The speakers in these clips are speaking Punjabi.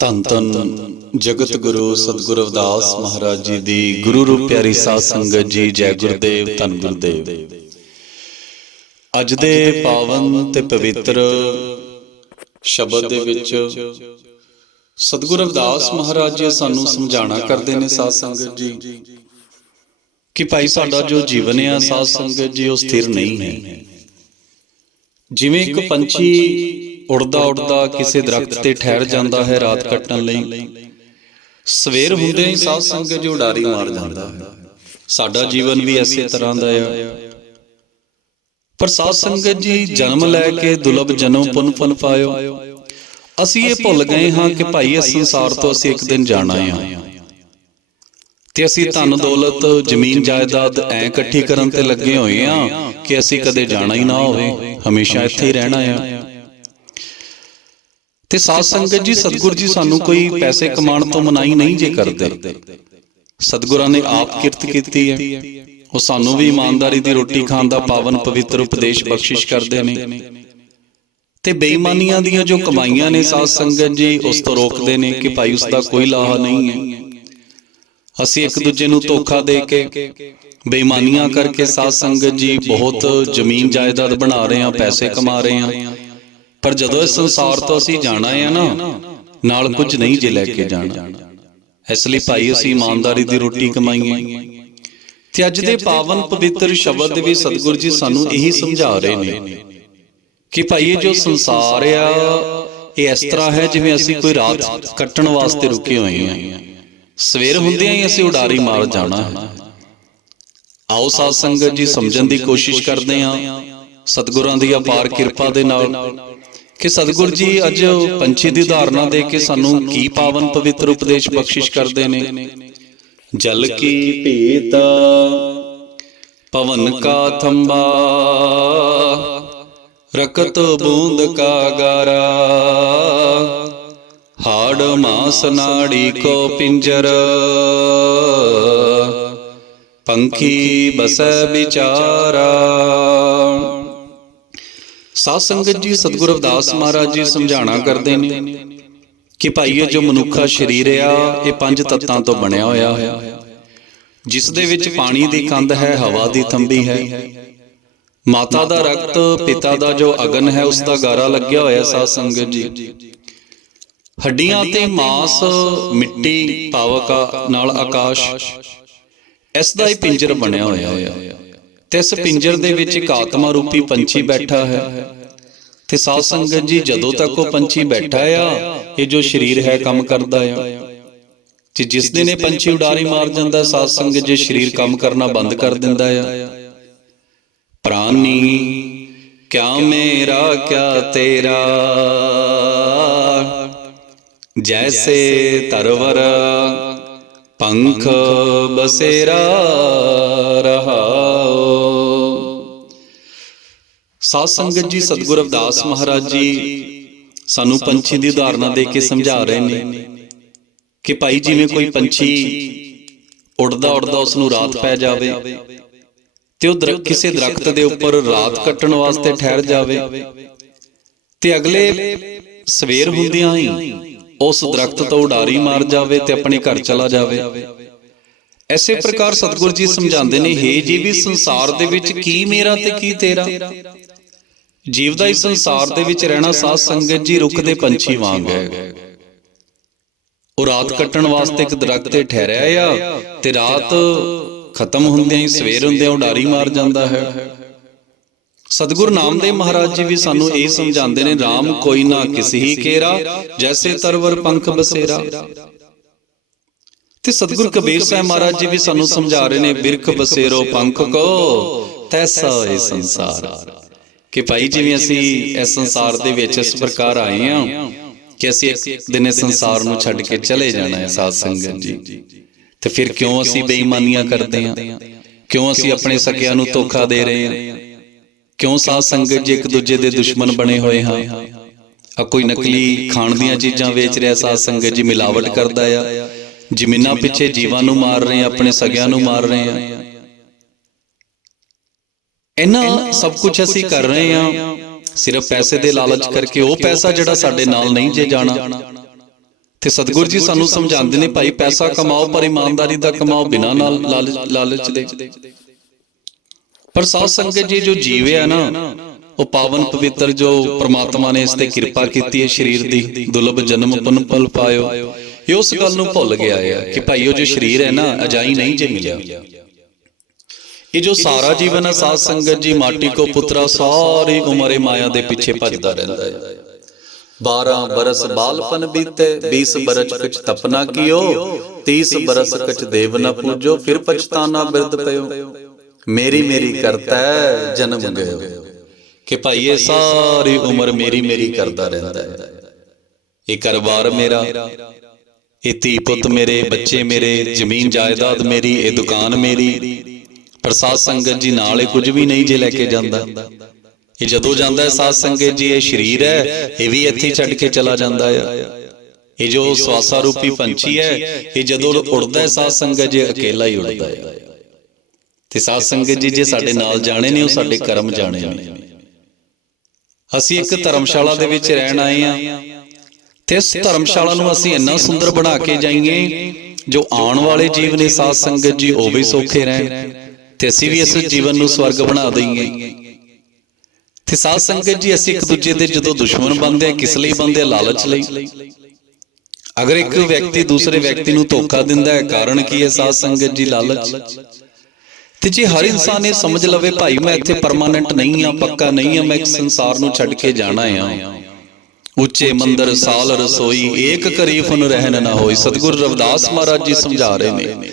ਧੰਨ ਧੰਨ ਜਗਤ ਗੁਰੂ ਸਤਿਗੁਰੂ ਰਵਿਦਾਸ ਮਹਾਰਾਜ ਜੀ ਦੀ ਗੁਰੂ ਰੂਪ ਪਿਆਰੀ ਸਾਧ ਸੰਗਤ ਜੀ। ਜੈ ਗੁਰਦੇਵ, ਧੰਨ ਗੁਰਦੇਵ। ਅੱਜ ਦੇ ਪਾਵਨ ਤੇ ਪਵਿੱਤਰ ਸ਼ਬਦ ਦੇ ਵਿੱਚ ਸਤਿਗੁਰੂ ਰਵਿਦਾਸ ਮਹਾਰਾਜ ਜੀ ਸਾਨੂੰ ਸਮਝਾਣਾ ਕਰਦੇ ਨੇ ਸਾਧ ਸੰਗਤ ਜੀ ਕਿ ਭਾਈ ਸਾਡਾ ਜੋ ਜੀਵਨ ਹੈ ਸਾਧ ਸੰਗਤ ਜੀ ਉਹ ਸਥਿਰ ਨਹੀਂ ਹੈ। ਜਿਵੇਂ ਇੱਕ ਪੰਛੀ ਉੜਦਾ ਉੜਦਾ ਕਿਸੇ ਦਰਖਤ ਤੇ ਠਹਿਰ ਜਾਂਦਾ ਹੈ ਰਾਤ ਕੱਟਣ ਲਈ, ਸਵੇਰ ਹੁੰਦੇ ਹੀ ਸਾਧ ਸੰਗਤ ਜੀ ਉਡਾਰੀ ਮਾਰ ਜਾਂਦਾ ਹੈ। ਸਾਡਾ ਜੀਵਨ ਵੀ ਇਸੇ ਤਰ੍ਹਾਂ ਦਾ ਹੈ। ਪਰ ਸਾਧ ਸੰਗਤ ਜੀ ਜਨਮ ਲੈ ਕੇ ਦੁਰਲਭ ਜਨਮ ਪੁੰਨ ਫਲ ਪਾਇਓ। ਅਸੀਂ ਇਹ ਭੁੱਲ ਗਏ ਹਾਂ ਕਿ ਭਾਈ ਇਸ ਸੰਸਾਰ ਤੋਂ ਅਸੀਂ ਇੱਕ ਦਿਨ ਜਾਣਾ ਹੈ ਤੇ ਅਸੀਂ ਧਨ ਦੌਲਤ ਜ਼ਮੀਨ ਜਾਇਦਾਦ ਐ ਇਕੱਠੀ ਕਰਨ ਤੇ ਲੱਗੇ ਹੋਏ ਹਾਂ ਕਿ ਅਸੀਂ ਕਦੇ ਜਾਣਾ ਹੀ ਨਾ ਹੋਵੇ, ਹਮੇਸ਼ਾ ਇੱਥੇ ਹੀ ਰਹਿਣਾ ਹੈ। ਤੇ ਸਾਧ ਸੰਗਤ ਜੀ ਸਤਿਗੁਰ ਜੀ ਸਾਨੂੰ ਕੋਈ ਪੈਸੇ ਕਮਾਉਣ ਤੋਂ ਮਨਾਹੀ ਨਹੀਂ ਜੇ ਕਰਦੇ। ਸਤਿਗੁਰਾਂ ਨੇ ਆਪ ਕਿਰਤ ਕੀਤੀ ਹੈ, ਉਹ ਸਾਨੂੰ ਵੀ ਇਮਾਨਦਾਰੀ ਦੀ ਰੋਟੀ ਖਾਣ ਦਾ ਪਾਵਨ ਪਵਿੱਤਰ ਉਪਦੇਸ਼ ਬਖਸ਼ਿਸ਼ ਕਰਦੇ ਨੇ ਤੇ ਬੇਈਮਾਨੀਆਂ ਦੀਆਂ ਜੋ ਕਮਾਈਆਂ ਨੇ ਸਾਧ ਸੰਗਤ ਜੀ ਉਸ ਤੋਂ ਰੋਕਦੇ ਨੇ ਕਿ ਭਾਈ ਉਸ ਦਾ ਕੋਈ ਲਾਹਾ ਨਹੀਂ ਹੈ। ਅਸੀਂ ਇੱਕ ਦੂਜੇ ਨੂੰ ਧੋਖਾ ਦੇ ਕੇ ਬੇਈਮਾਨੀਆਂ ਕਰਕੇ ਸਾਧ ਸੰਗਤ ਜੀ ਬਹੁਤ ਜ਼ਮੀਨ ਜਾਇਦਾਦ ਬਣਾ ਰਹੇ ਹਾਂ, ਪੈਸੇ ਕਮਾ ਰਹੇ ਹਾਂ। ਪਰ ਜਦੋਂ ਇਸ ਸੰਸਾਰ ਤੋਂ ਅਸੀਂ ਜਾਣਾ ਹੈ ਨਾ, ਨਾਲ ਕੁਝ ਨਹੀਂ ਜੇ ਲੈ ਕੇ ਜਾਣਾ। ਇਸ ਲਈ ਭਾਈ ਅਸੀਂ ਇਮਾਨਦਾਰੀ ਦੀ ਰੋਟੀ ਕਮਾਈਏ। ਤੇ ਅੱਜ ਦੇ ਪਾਵਨ ਪਵਿੱਤਰ ਸ਼ਬਦ ਦੇ ਵਿੱਚ ਸਤਿਗੁਰੂ ਜੀ ਸਾਨੂੰ ਇਹੀ ਸਮਝਾ ਰਹੇ ਨੇ ਕਿ ਭਾਈ ਇਹ ਜੋ ਸੰਸਾਰ ਆ ਇਹ ਇਸ ਤਰ੍ਹਾਂ ਹੈ ਜਿਵੇਂ ਅਸੀਂ ਕੋਈ ਰਾਤ ਕੱਟਣ ਵਾਸਤੇ ਰੁਕੇ ਹੋਏ ਹਾਂ। ਸਵੇਰ ਹੁੰਦਿਆਂ ਹੀ ਅਸੀਂ ਉਡਾਰੀ ਮਾਰ ਜਾਣਾ ਹੈ। ਆਓ ਸਾਧ ਸੰਗਤ ਜੀ ਸਮਝਣ ਦੀ ਕੋਸ਼ਿਸ਼ ਕਰਦੇ ਹਾਂ ਸਤਿਗੁਰਾਂ ਦੀ ਅਪਾਰ ਕਿਰਪਾ ਦੇ ਨਾਲ ਕਿ ਸਤਿਗੁਰ ਜੀ ਅੱਜ ਪੰਛੀ ਦੀ ਉਦਾਹਰਨਾਂ ਦੇ ਕੇ ਸਾਨੂੰ ਕੀ ਪਾਵਨ ਪਵਿੱਤਰ ਉਪਦੇਸ਼ ਬਖਸ਼ਿਸ਼ ਕਰਦੇ ਨੇ। ਜਲ ਕੀ ਭੇਤ ਪਵਨ ਕਾ ਥੰਬਾ, ਰਕਤ ਬੂੰਦ ਕਾ ਗਾਰਾ, ਹਾੜ ਮਾਸ ਨਾੜੀ ਕੋ ਪਿੰਜਰ, ਪੰਖੀ ਬਸੈ ਵਿਚਾਰਾ। ਸਾਧ ਸੰਗਤ ਜੀ ਸਤਿਗੁਰੂ ਰਵਿਦਾਸ ਮਹਾਰਾਜ ਜੀ ਸਮਝਾਣਾ ਕਰਦੇ ਨੇ ਕਿ ਭਾਈ ਇਹ ਜੋ ਮਨੁੱਖਾ ਸਰੀਰ ਆ ਇਹ ਪੰਜ ਤੱਤਾਂ ਤੋਂ ਬਣਿਆ ਹੋਇਆ ਹੈ, ਜਿਸ ਦੇ ਵਿੱਚ ਪਾਣੀ ਦੀ ਕੰਧ ਹੈ, ਹਵਾ ਦੀ ਥੰਬੀ ਹੈ, ਮਾਤਾ ਦਾ ਰਕਤ, ਪਿਤਾ ਦਾ ਜੋ ਅਗਨ ਹੈ ਉਸ ਦਾ ਗਾਰਾ ਲੱਗਿਆ ਹੋਇਆ ਸਾਧ ਸੰਗਤ ਜੀ। ਹੱਡੀਆਂ ਤੇ ਮਾਸ, ਮਿੱਟੀ, ਪਾਵਕ ਨਾਲ ਆਕਾਸ਼, ਇਸ ਦਾ ਹੀ ਪਿੰਜਰ ਬਣਿਆ ਹੋਇਆ ਹੈ। ਤੇ ਇਸ ਪਿੰਜਰ ਦੇ ਵਿੱਚ ਇੱਕ ਆਤਮਾ ਰੂਪੀ ਪੰਛੀ ਬੈਠਾ ਹੈ। ਤੇ ਸਾਧ ਸੰਗਤ ਜੀ ਜਦੋਂ ਤੱਕ ਉਹ ਪੰਛੀ ਬੈਠਾ ਆ ਇਹ ਜੋ ਸਰੀਰ ਹੈ ਕੰਮ ਕਰਦਾ ਆ। ਤੇ ਜਿਸ ਦਿਨ ਇਹ ਪੰਛੀ ਉਡਾਰੀ ਮਾਰ ਜਾਂਦਾ ਸਾਧ ਸੰਗਤ ਜੀ ਸਰੀਰ ਕੰਮ ਕਰਨਾ ਬੰਦ ਕਰ ਦਿੰਦਾ ਆ। ਪ੍ਰਾਨੀ ਕਿਆ ਮੇਰਾ ਕਿਆ ਤੇਰਾ, ਜੈਸੇ ਤਰਵਰ ਪੰਖ ਬਸੇਰਾ ਰਹਾਓ। ਸਾਧ ਸੰਗਤ ਜੀ ਸਤਿਗੁਰੂ ਰਵਿਦਾਸ ਮਹਾਰਾਜ ਜੀ ਸਾਨੂੰ ਪੰਛੀ ਦੀ ਉਦਾਹਰਨਾਂ ਦੇ ਕੇ ਸਮਝਾ ਰਹੇ ਨੇ ਕਿ ਭਾਈ ਜਿਵੇਂ ਕੋਈ ਪੰਛੀ ਉੜਦਾ ਉੜਦਾ ਉਸ ਨੂੰ ਰਾਤ ਪੈ ਜਾਵੇ ਤੇ ਉਹ ਕਿਸੇ ਦਰਖਤ ਦੇ ਉੱਪਰ ਰਾਤ ਕੱਟਣ ਵਾਸਤੇ ਠਹਿਰ ਜਾਵੇ ਤੇ ਅਗਲੇ ਸਵੇਰ ਹੁੰਦਿਆਂ ਹੀ ਉਸ ਦਰਖਤ ਤੋਂ ਉਡਾਰੀ ਮਾਰ ਜਾਵੇ ਤੇ ਆਪਣੇ ਘਰ ਚਲਾ ਜਾਵੇ। ਐਸੇ ਪ੍ਰਕਾਰ ਸਤਿਗੁਰੂ ਜੀ ਸਮਝਾਉਂਦੇ ਨੇ, ਹੇ ਜੀਵੀ ਸੰਸਾਰ ਦੇ ਵਿੱਚ ਕੀ ਮੇਰਾ ਤੇ ਕੀ ਤੇਰਾ। ਜੀਵ ਦਾ ਇਸ ਸੰਸਾਰ ਦੇ ਵਿੱਚ ਰਹਿਣਾ ਸਾਧ ਸੰਗਤ ਜੀ ਰੁੱਖ ਦੇ ਪੰਛੀ ਵਾਂਗ ਹੈ। ਉਹ ਰਾਤ ਕੱਟਣ ਵਾਸਤੇ ਇੱਕ ਦਰਖਤ ਤੇ ਠਹਿਰਿਆ ਆ ਤੇ ਰਾਤ ਖਤਮ ਹੁੰਦਿਆਂ ਹੀ ਸਵੇਰ ਹੁੰਦਿਆਂ ਉਡਾਰੀ ਮਾਰ ਜਾਂਦਾ ਹੈ। ਸਤਿਗੁਰੂ ਨਾਮਦੇਵ ਮਹਾਰਾਜ ਜੀ ਵੀ ਸਾਨੂੰ ਇਹ ਸਮਝਾਉਂਦੇ ਨੇ, ਰਾਮ ਕੋਈ ਨਾ ਕਿਸੀ ਹੀ ਕੇਰਾ, ਜੈਸੇ ਤਰਵਰ ਪੰਖ ਬਸੇਰਾ। ਤੇ ਸਤਿਗੁਰੂ ਕਬੀਰ ਸਾਹਿਬ ਮਹਾਰਾਜ ਜੀ ਵੀ ਸਾਨੂੰ ਸਮਝਾ ਰਹੇ ਨੇ, ਬਿਰਖ ਬਸੇਰੋ ਪੰਖ ਕੋ ਤੈਸਾ ਇਹ ਸੰਸਾਰ। ਕਿ ਭਾਈ ਜਿਵੇਂ ਅਸੀਂ ਇਸ ਸੰਸਾਰ ਦੇ ਵਿੱਚ ਇਸ ਪ੍ਰਕਾਰ ਆਏ ਹਾਂ ਕਿ ਅਸੀਂ ਇੱਕ ਦਿਨ ਇਸ ਸੰਸਾਰ ਨੂੰ ਛੱਡ ਕੇ ਚਲੇ ਜਾਣਾ ਹੈ ਸਾਧ ਸੰਗਤ ਜੀ। ਤੇ ਫਿਰ ਕਿਉਂ ਅਸੀਂ ਬੇਈਮਾਨੀਆਂ ਕਰਦੇ ਹਾਂ, ਕਿਉਂ ਅਸੀਂ ਆਪਣੇ ਸਕਿਆਂ ਨੂੰ ਧੋਖਾ ਦੇ ਰਹੇ ਹਾਂ, ਕਿਉਂ ਸਾਧ ਸੰਗਤ ਜੀ ਇੱਕ ਦੂਜੇ ਦੇ ਦੁਸ਼ਮਣ ਬਣੇ ਹੋਏ ਹਾਂ। ਕੋਈ ਨਕਲੀ ਖਾਣ ਦੀਆਂ ਚੀਜ਼ਾਂ ਵੇਚ ਰਿਹਾ ਸਾਧ ਸੰਗਤ ਜੀ, ਮਿਲਾਵਟ ਕਰਦਾ ਆ, ਜ਼ਮੀਨਾਂ ਪਿੱਛੇ ਜੀਵਾਂ ਨੂੰ ਮਾਰ ਰਹੇ ਆ, ਆਪਣੇ ਸਕਿਆਂ ਨੂੰ ਮਾਰ ਰਹੇ ਆ। ਇਹਨਾਂ ਸਭ ਕੁਝ ਅਸੀਂ ਕਰ ਰਹੇ ਹਾਂ ਸਿਰਫ ਪੈਸੇ ਦੇ ਲਾਲਚ ਕਰਕੇ। ਉਹ ਪੈਸਾ ਜਿਹੜਾ ਸਾਡੇ ਨਾਲ ਨਹੀਂ ਜੇ ਜਾਣਾ ਤੇ ਸਤਿਗੁਰੂ ਜੀ ਸਾਨੂੰ ਸਮਝਾਉਂਦੇ ਨੇ, ਭਾਈ ਪੈਸਾ ਕਮਾਓ ਪਰ ਇਮਾਨਦਾਰੀ ਦਾ ਕਮਾਓ, ਬਿਨਾਂ ਨਾਲ ਲਾਲਚ ਦੇ। ਪਰ ਸਾਧ ਸੰਗਤ ਜੀ, ਜੋ ਜੀਵ ਹੈ ਨਾ, ਉਹ ਪਾਵਨ ਪਵਿੱਤਰ, ਜੋ ਪ੍ਰਮਾਤਮਾ ਨੇ ਇਸ ਤੇ ਕਿਰਪਾ ਕੀਤੀ ਹੈ, ਸਰੀਰ ਦੀ ਦੁਰਲਭ ਜਨਮ ਪੁਨ ਪਲ ਪਾਇਓ, ਇਹ ਉਸ ਗੱਲ ਨੂੰ ਭੁੱਲ ਗਿਆ ਹੈ ਕਿ ਭਾਈ ਉਹ ਜੋ ਸਰੀਰ ਹੈ ਨਾ, ਅਜਾਈ ਨਹੀਂ ਜੇ ਮਿਲਿਆ। ਇਹ ਜੋ ਸਾਰਾ ਜੀਵਨ ਹੈ ਸਾਧ ਸੰਗਤ ਜੀ, ਮਾਟੀ ਕੋ ਪੁੱਤਰਾ, ਸਾਰੀ ਉਮਰ ਇਹ ਮਾਇਆ ਦੇ ਪਿੱਛੇ ਭੱਜਦਾ ਰਹਿੰਦਾ ਹੈ। 12 ਬਰਸ ਬਾਲਪਨ ਬੀਤੇ, 20 ਬਰਸ ਕੁਛ ਤਪਨਾ ਕੀਓ, 30 ਬਰਸ ਕੁਛ ਦੇਵ ਨ ਪੂਜੋ, ਫਿਰ ਪਛਤਾਨਾ ਬਿਰਧ ਪਇਓ, ਮੇਰੀ ਮੇਰੀ ਕਰਤਾ ਜਨਮ ਗਇਓ। ਕਿ ਭਾਈ ਇਹ ਸਾਰੀ ਉਮਰ ਮੇਰੀ ਮੇਰੀ ਕਰਦਾ ਰਹਿੰਦਾ ਹੈ। ਇਹ ਘਰ-ਬਾਰ ਮੇਰਾ, ਇਹ ਧੀ ਪੁੱਤ ਮੇਰੇ, ਬੱਚੇ ਮੇਰੇ, ਜ਼ਮੀਨ ਜਾਇਦਾਦ ਮੇਰੀ, ਇਹ ਦੁਕਾਨ ਮੇਰੀ। ਪਰ ਸਾਧ ਸੰਗਤ ਜੀ ਨਾਲ ਇਹ ਕੁਝ ਵੀ ਨਹੀਂ ਜੇ ਲੈ ਕੇ ਜਾਂਦਾ। ਇਹ ਜਦੋਂ ਜਾਂਦਾ ਹੈ ਸਾਧ ਸੰਗਤ ਜੀ, ਇਹ ਸਰੀਰ ਹੈ, ਇਹ ਵੀ ਇੱਥੇ ਛੱਡ ਕੇ ਚਲਾ ਜਾਂਦਾ ਹੈ। ਇਹ ਜੋ ਸਵਾਸਾ ਰੂਪੀ ਪੰਛੀ ਹੈ, ਇਹ ਜਦੋਂ ਉੜਦਾ ਹੈ ਸਾਧ ਸੰਗਤ ਜੀ, ਅਕੇਲਾ ਹੀ ਉੜਦਾ ਹੈ। ਤੇ ਸਾਧ ਸੰਗਤ ਜੀ, ਜੇ ਸਾਡੇ ਨਾਲ ਜਾਣੇ ਨੇ, ਉਹ ਸਾਡੇ ਕਰਮ ਜਾਣੇ ਨੇ। ਅਸੀਂ ਇੱਕ ਧਰਮਸ਼ਾਲਾ ਦੇ ਵਿੱਚ ਰਹਿਣ ਆਏ ਹਾਂ, ਤੇ ਇਸ ਧਰਮਸ਼ਾਲਾ ਨੂੰ ਅਸੀਂ ਇੰਨਾ ਸੁੰਦਰ ਬਣਾ ਕੇ ਜਾਈਏ, ਜੋ ਆਉਣ ਵਾਲੇ ਜੀਵ ਨੇ ਸਾਧ ਸੰਗਤ ਜੀ, ਉਹ ਵੀ ਸੌਖੇ ਰਹਿਣ, ਤੇ ਅਸੀਂ ਵੀ ਇਸ ਜੀਵਨ ਨੂੰ ਸਵਰਗ ਬਣਾ ਦਈਏ। ਤੇ ਸਾਧ ਸੰਗਤ ਜੀ, ਅਸੀਂ ਇੱਕ ਦੂਜੇ ਦੇ ਜਦੋਂ ਦੁਸ਼ਮਣ ਬਣਦੇ ਆ, ਕਿਸ ਲਈ ਬਣਦੇ ਆ? ਲਾਲਚ ਲਈ। ਅਗਰ ਇੱਕ ਵਿਅਕਤੀ ਦੂਸਰੇ ਵਿਅਕਤੀ ਨੂੰ ਧੋਖਾ ਦਿੰਦਾ ਹੈ, ਕਾਰਨ ਕੀ ਹੈ ਸਾਧ ਸੰਗਤ ਜੀ? ਲਾਲਚ। ਤੇ ਜੇ ਹਰ ਇਨਸਾਨ ਇਹ ਸਮਝ ਲਵੇ, ਭਾਈ ਮੈਂ ਇੱਥੇ ਪਰਮਾਨੈਂਟ ਨਹੀਂ ਆ, ਪੱਕਾ ਨਹੀਂ ਆ, ਮੈਂ ਇੱਕ ਸੰਸਾਰ ਨੂੰ ਛੱਡ ਕੇ ਜਾਣਾ ਆ। ਉੱਚੇ ਮੰਦਰ ਸਾਲ ਰਸੋਈ, ਏਕ ਕਰੀ ਫਨ ਰਹਿਣ ਨਾ ਹੋਈ। ਸਤਿਗੁਰੂ ਰਵਿਦਾਸ ਮਹਾਰਾਜ ਜੀ ਸਮਝਾ ਰਹੇ ਨੇ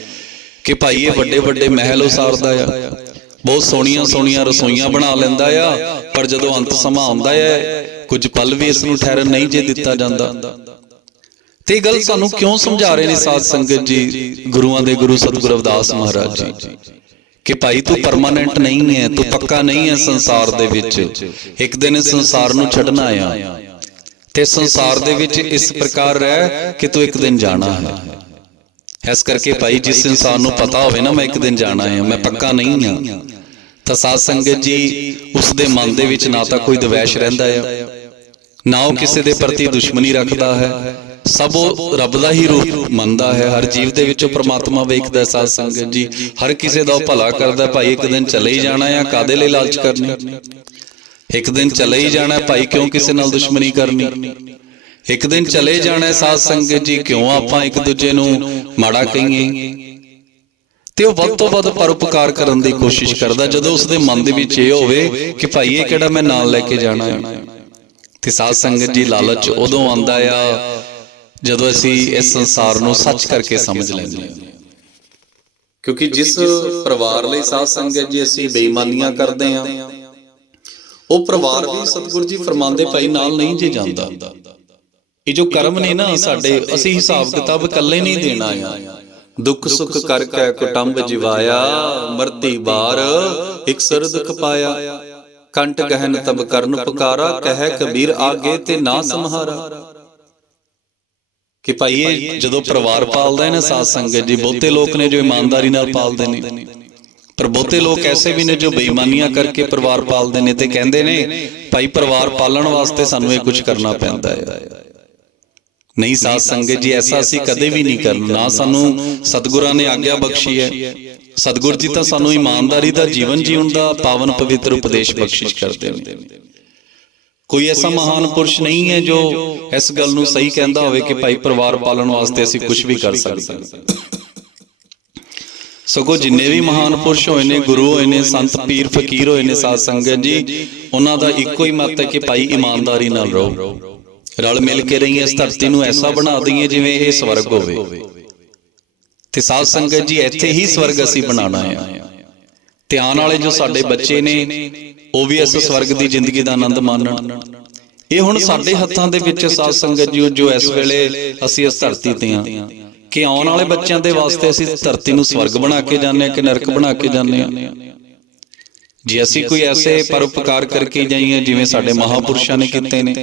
ਕਿ ਭਾਈ ਇਹ ਵੱਡੇ ਵੱਡੇ ਮਹਿਲ ਉਸਾਰਦਾ ਆ, ਬਹੁਤ ਸੋਹਣੀਆਂ ਸੋਹਣੀਆਂ ਰਸੋਈਆਂ ਬਣਾ ਲੈਂਦਾ ਆ, ਪਰ ਜਦੋਂ ਅੰਤ ਸਮਾਂ ਆਉਂਦਾ ਹੈ, ਕੁਝ ਪਲ ਵੀ ਇਸ ਨੂੰ ਠਹਿਰਨ ਨਹੀਂ ਜੇ ਦਿੱਤਾ ਜਾਂਦਾ। ਤੇ ਇਹ ਗੱਲ ਸਾਨੂੰ ਕਿਉਂ ਸਮਝਾ ਰਹੇ ਨੇ ਸਾਧ ਸੰਗਤ ਜੀ, ਗੁਰੂਆਂ ਦੇ ਗੁਰੂ ਸਤਿਗੁਰੂ ਰਵਿਦਾਸ ਮਹਾਰਾਜ ਜੀ, ਕਿ ਭਾਈ ਤੂੰ ਪਰਮਾਨੈਂਟ ਨਹੀਂ ਹੈ, ਤੂੰ ਪੱਕਾ ਨਹੀਂ ਹੈ ਸੰਸਾਰ ਦੇ ਵਿੱਚ। ਇੱਕ ਦਿਨ ਇਸ ਸੰਸਾਰ ਨੂੰ ਛੱਡਣਾ ਆ, ਤੇ ਸੰਸਾਰ ਦੇ ਵਿੱਚ ਇਸ ਪ੍ਰਕਾਰ ਰਹਿ ਕਿ ਤੂੰ ਇੱਕ ਦਿਨ ਜਾਣਾ ਹੈ। ਇਸ ਕਰਕੇ ਭਾਈ, ਜਿਸ ਇਨਸਾਨ ਨੂੰ ਪਤਾ ਹੋਵੇ ਨਾ, ਮੈਂ ਇੱਕ ਦਿਨ ਜਾਣਾ ਹੈ, ਮੈਂ ਪੱਕਾ ਨਹੀਂ ਹਾਂ, ਤਾਂ ਸਾਧ ਸੰਗਤ ਜੀ, ਉਸਦੇ ਮਨ ਦੇ ਵਿੱਚ ਨਾ ਤਾਂ ਕੋਈ ਦਵੈਸ਼ ਰਹਿੰਦਾ ਹੈ, ਨਾ ਉਹ ਕਿਸੇ ਦੇ ਪ੍ਰਤੀ ਦੁਸ਼ਮਣੀ ਰੱਖਦਾ ਹੈ। ਸਭ ਉਹ ਰੱਬ ਦਾ ਹੀ ਰੂਪ ਮੰਨਦਾ ਹੈ। ਹਰ ਜੀਵ ਦੇ ਵਿੱਚੋਂ ਪ੍ਰਮਾਤਮਾ ਵੇਖਦਾ ਸਾਧ ਸੰਗਤ ਜੀ, ਹਰ ਕਿਸੇ ਦਾ ਉਹ ਭਲਾ ਕਰਦਾ। ਭਾਈ ਇੱਕ ਦਿਨ ਚਲੇ ਹੀ ਜਾਣਾ ਆ, ਕਾਹਦੇ ਲਈ ਲਾਲਚ ਕਰਨੀ? ਇੱਕ ਦਿਨ ਚਲੇ ਹੀ ਜਾਣਾ ਭਾਈ, ਕਿਉਂ ਕਿਸੇ ਨਾਲ ਦੁਸ਼ਮਣੀ ਕਰਨੀ? ਇੱਕ ਦਿਨ ਚਲੇ ਜਾਣਾ ਸਾਧ ਸੰਗਤ ਜੀ, ਕਿਉਂ ਆਪਾਂ ਇੱਕ ਦੂਜੇ ਨੂੰ ਮਾੜਾ ਕਹੀਏ? ਤੇ ਉਹ ਵੱਧ ਤੋਂ ਵੱਧ ਪਰਉਪਕਾਰ ਕਰਨ ਦੀ ਕੋਸ਼ਿਸ਼ ਕਰਦਾ, ਜਦੋਂ ਉਸਦੇ ਮਨ ਦੇ ਵਿੱਚ ਇਹ ਹੋਵੇ ਕਿ ਭਾਈ ਇਹ ਕਿਹੜਾ ਮੈਂ ਨਾਲ ਲੈ ਕੇ ਜਾਣਾ ਹੈ। ਤੇ ਸਾਧ ਸੰਗਤ ਜੀ, ਲਾਲਚ ਉਦੋਂ ਆਉਂਦਾ ਆ ਜਦੋਂ ਅਸੀਂ ਇਸ ਸੰਸਾਰ ਨੂੰ ਸੱਚ ਕਰਕੇ ਸਮਝ ਲੈਂਦੇ ਹਾਂ। ਕਿਉਂਕਿ ਜਿਸ ਪਰਿਵਾਰ ਲਈ ਸਾਧ ਸੰਗਤ ਜੀ ਅਸੀਂ ਬੇਈਮਾਨੀਆਂ ਕਰਦੇ ਹਾਂ, ਉਹ ਪਰਿਵਾਰ ਵੀ ਸਤਿਗੁਰੂ ਜੀ ਫਰਮਾਉਂਦੇ ਭਾਈ ਨਾਲ ਨਹੀਂ ਜੇ ਜਾਂਦਾ। ਇਹ ਜੋ ਕਰਮ ਨੇ ਨਾ ਸਾਡੇ, ਅਸੀਂ ਹਿਸਾਬ ਕਿਤਾਬ ਇਕੱਲੇ ਨਹੀਂ ਦੇਣਾ ਆ। ਦੁੱਖ ਸੁੱਖ ਕਰਕੇ ਕੁਟੰਬ ਜਿਵਾਇਆ, ਮਰਦੀ ਬਾਰ ਇੱਕ ਸਰ ਦੁੱਖ ਪਾਇਆ। ਕੰਟ ਗਹਿਨ ਤਬ ਕਰਨ ਪੁਕਾਰਾ, ਕਹਿ ਕਬੀਰ ਆਗੇ ਤੇ ਨਾ ਸੰਹਾਰਾ। ਕਿ ਭਾਈ ਇਹ ਜਦੋਂ ਪਰਿਵਾਰ ਪਾਲਦਾ ਹੈ ਨਾ ਸਾਧ ਸੰਗਤ ਜੀ, ਬਹੁਤੇ ਲੋਕ ਨੇ ਜੋ ਇਮਾਨਦਾਰੀ ਨਾਲ ਪਾਲਦੇ ਨੇ, ਪਰ ਬਹੁਤੇ ਲੋਕ ਐਸੇ ਵੀ ਨੇ ਜੋ ਬੇਈਮਾਨੀਆਂ ਕਰਕੇ ਪਰਿਵਾਰ ਪਾਲਦੇ ਨੇ, ਤੇ ਕਹਿੰਦੇ ਨੇ ਭਾਈ ਪਰਿਵਾਰ ਪਾਲਣ ਵਾਸਤੇ ਸਾਨੂੰ ਇਹ ਕੁਝ ਕਰਨਾ ਪੈਂਦਾ ਹੈ। ਨਹੀਂ ਸਾਧ ਸੰਗਤ ਜੀ, ਐਸਾ ਅਸੀਂ ਕਦੇ ਵੀ ਨਹੀਂ ਕਰਨਾ, ਨਾ ਸਾਨੂੰ ਸਤਿਗੁਰਾਂ ਨੇ ਆਗਿਆ ਬਖਸ਼ੀ ਹੈ। ਸਤਿਗੁਰ ਜੀ ਤਾਂ ਸਾਨੂੰ ਇਮਾਨਦਾਰੀ ਦਾ ਜੀਵਨ ਜੀਉਣ ਦਾ ਪਾਵਨ ਪਵਿੱਤਰ ਉਪਦੇਸ਼ ਬਖਸ਼ਿਸ਼ ਕਰਦੇ ਨੇ। ਕੋਈ ਐਸਾ ਮਹਾਨ ਪੁਰਸ਼ ਨਹੀਂ ਹੈ ਜੋ ਇਸ ਗੱਲ ਨੂੰ ਸਹੀ ਕਹਿੰਦਾ ਹੋਵੇ ਕਿ ਭਾਈ ਪਰਿਵਾਰ ਪਾਲਣ ਵਾਸਤੇ ਅਸੀਂ ਕੁਝ ਵੀ ਕਰ ਸਕਦੇ ਹਾਂ। ਸਗੋਂ ਜਿੰਨੇ ਵੀ ਮਹਾਨ ਪੁਰਸ਼ ਹੋਏ ਨੇ, ਗੁਰੂ ਹੋਏ ਨੇ, ਸੰਤ ਪੀਰ ਫਕੀਰ ਹੋਏ ਨੇ ਸਾਧ ਸੰਗਤ ਜੀ, ਉਹਨਾਂ ਦਾ ਇੱਕੋ ਹੀ ਮਤ ਹੈ ਕਿ ਭਾਈ ਇਮਾਨਦਾਰੀ ਨਾਲ ਰਹੋ, ਰਲ ਮਿਲ ਕੇ ਰਹੀਏ, ਇਸ ਧਰਤੀ ਨੂੰ ਐਸਾ ਬਣਾ ਦਈਏ ਜਿਵੇਂ ਇਹ ਸਵਰਗ ਹੋਵੇ। ਤੇ ਸਾਧ ਸੰਗਤ ਜੀ, ਇੱਥੇ ਹੀ ਸਵਰਗ ਅਸੀਂ ਬਣਾਉਣਾ ਹੈ। ਤੇ ਆਉਣ ਵਾਲੇ ਜੋ ਸਾਡੇ ਬੱਚੇ ਨੇ, ਉਹ ਵੀ ਇਸ ਸਵਰਗ ਦੀ ਜ਼ਿੰਦਗੀ ਦਾ ਆਨੰਦ ਮਾਣਨ। ਇਹ ਹੁਣ ਸਾਡੇ ਹੱਥਾਂ ਦੇ ਵਿੱਚ ਸਾਧ ਸੰਗਤ ਜੀ, ਜੋ ਇਸ ਵੇਲੇ ਅਸੀਂ ਇਸ ਧਰਤੀ ਤੇ ਹਾਂ, ਕਿ ਆਉਣ ਵਾਲੇ ਬੱਚਿਆਂ ਦੇ ਵਾਸਤੇ ਅਸੀਂ ਧਰਤੀ ਨੂੰ ਸਵਰਗ ਬਣਾ ਕੇ ਜਾਂਦੇ ਹਾਂ ਕਿ ਨਰਕ ਬਣਾ ਕੇ ਜਾਂਦੇ ਹਾਂ। ਜੇ ਅਸੀਂ ਕੋਈ ਐਸੇ ਪਰਉਪਕਾਰ ਕਰਕੇ ਜਾਈਏ ਜਿਵੇਂ ਸਾਡੇ ਮਹਾਂਪੁਰਸ਼ਾਂ ਨੇ ਕੀਤੇ ਨੇ,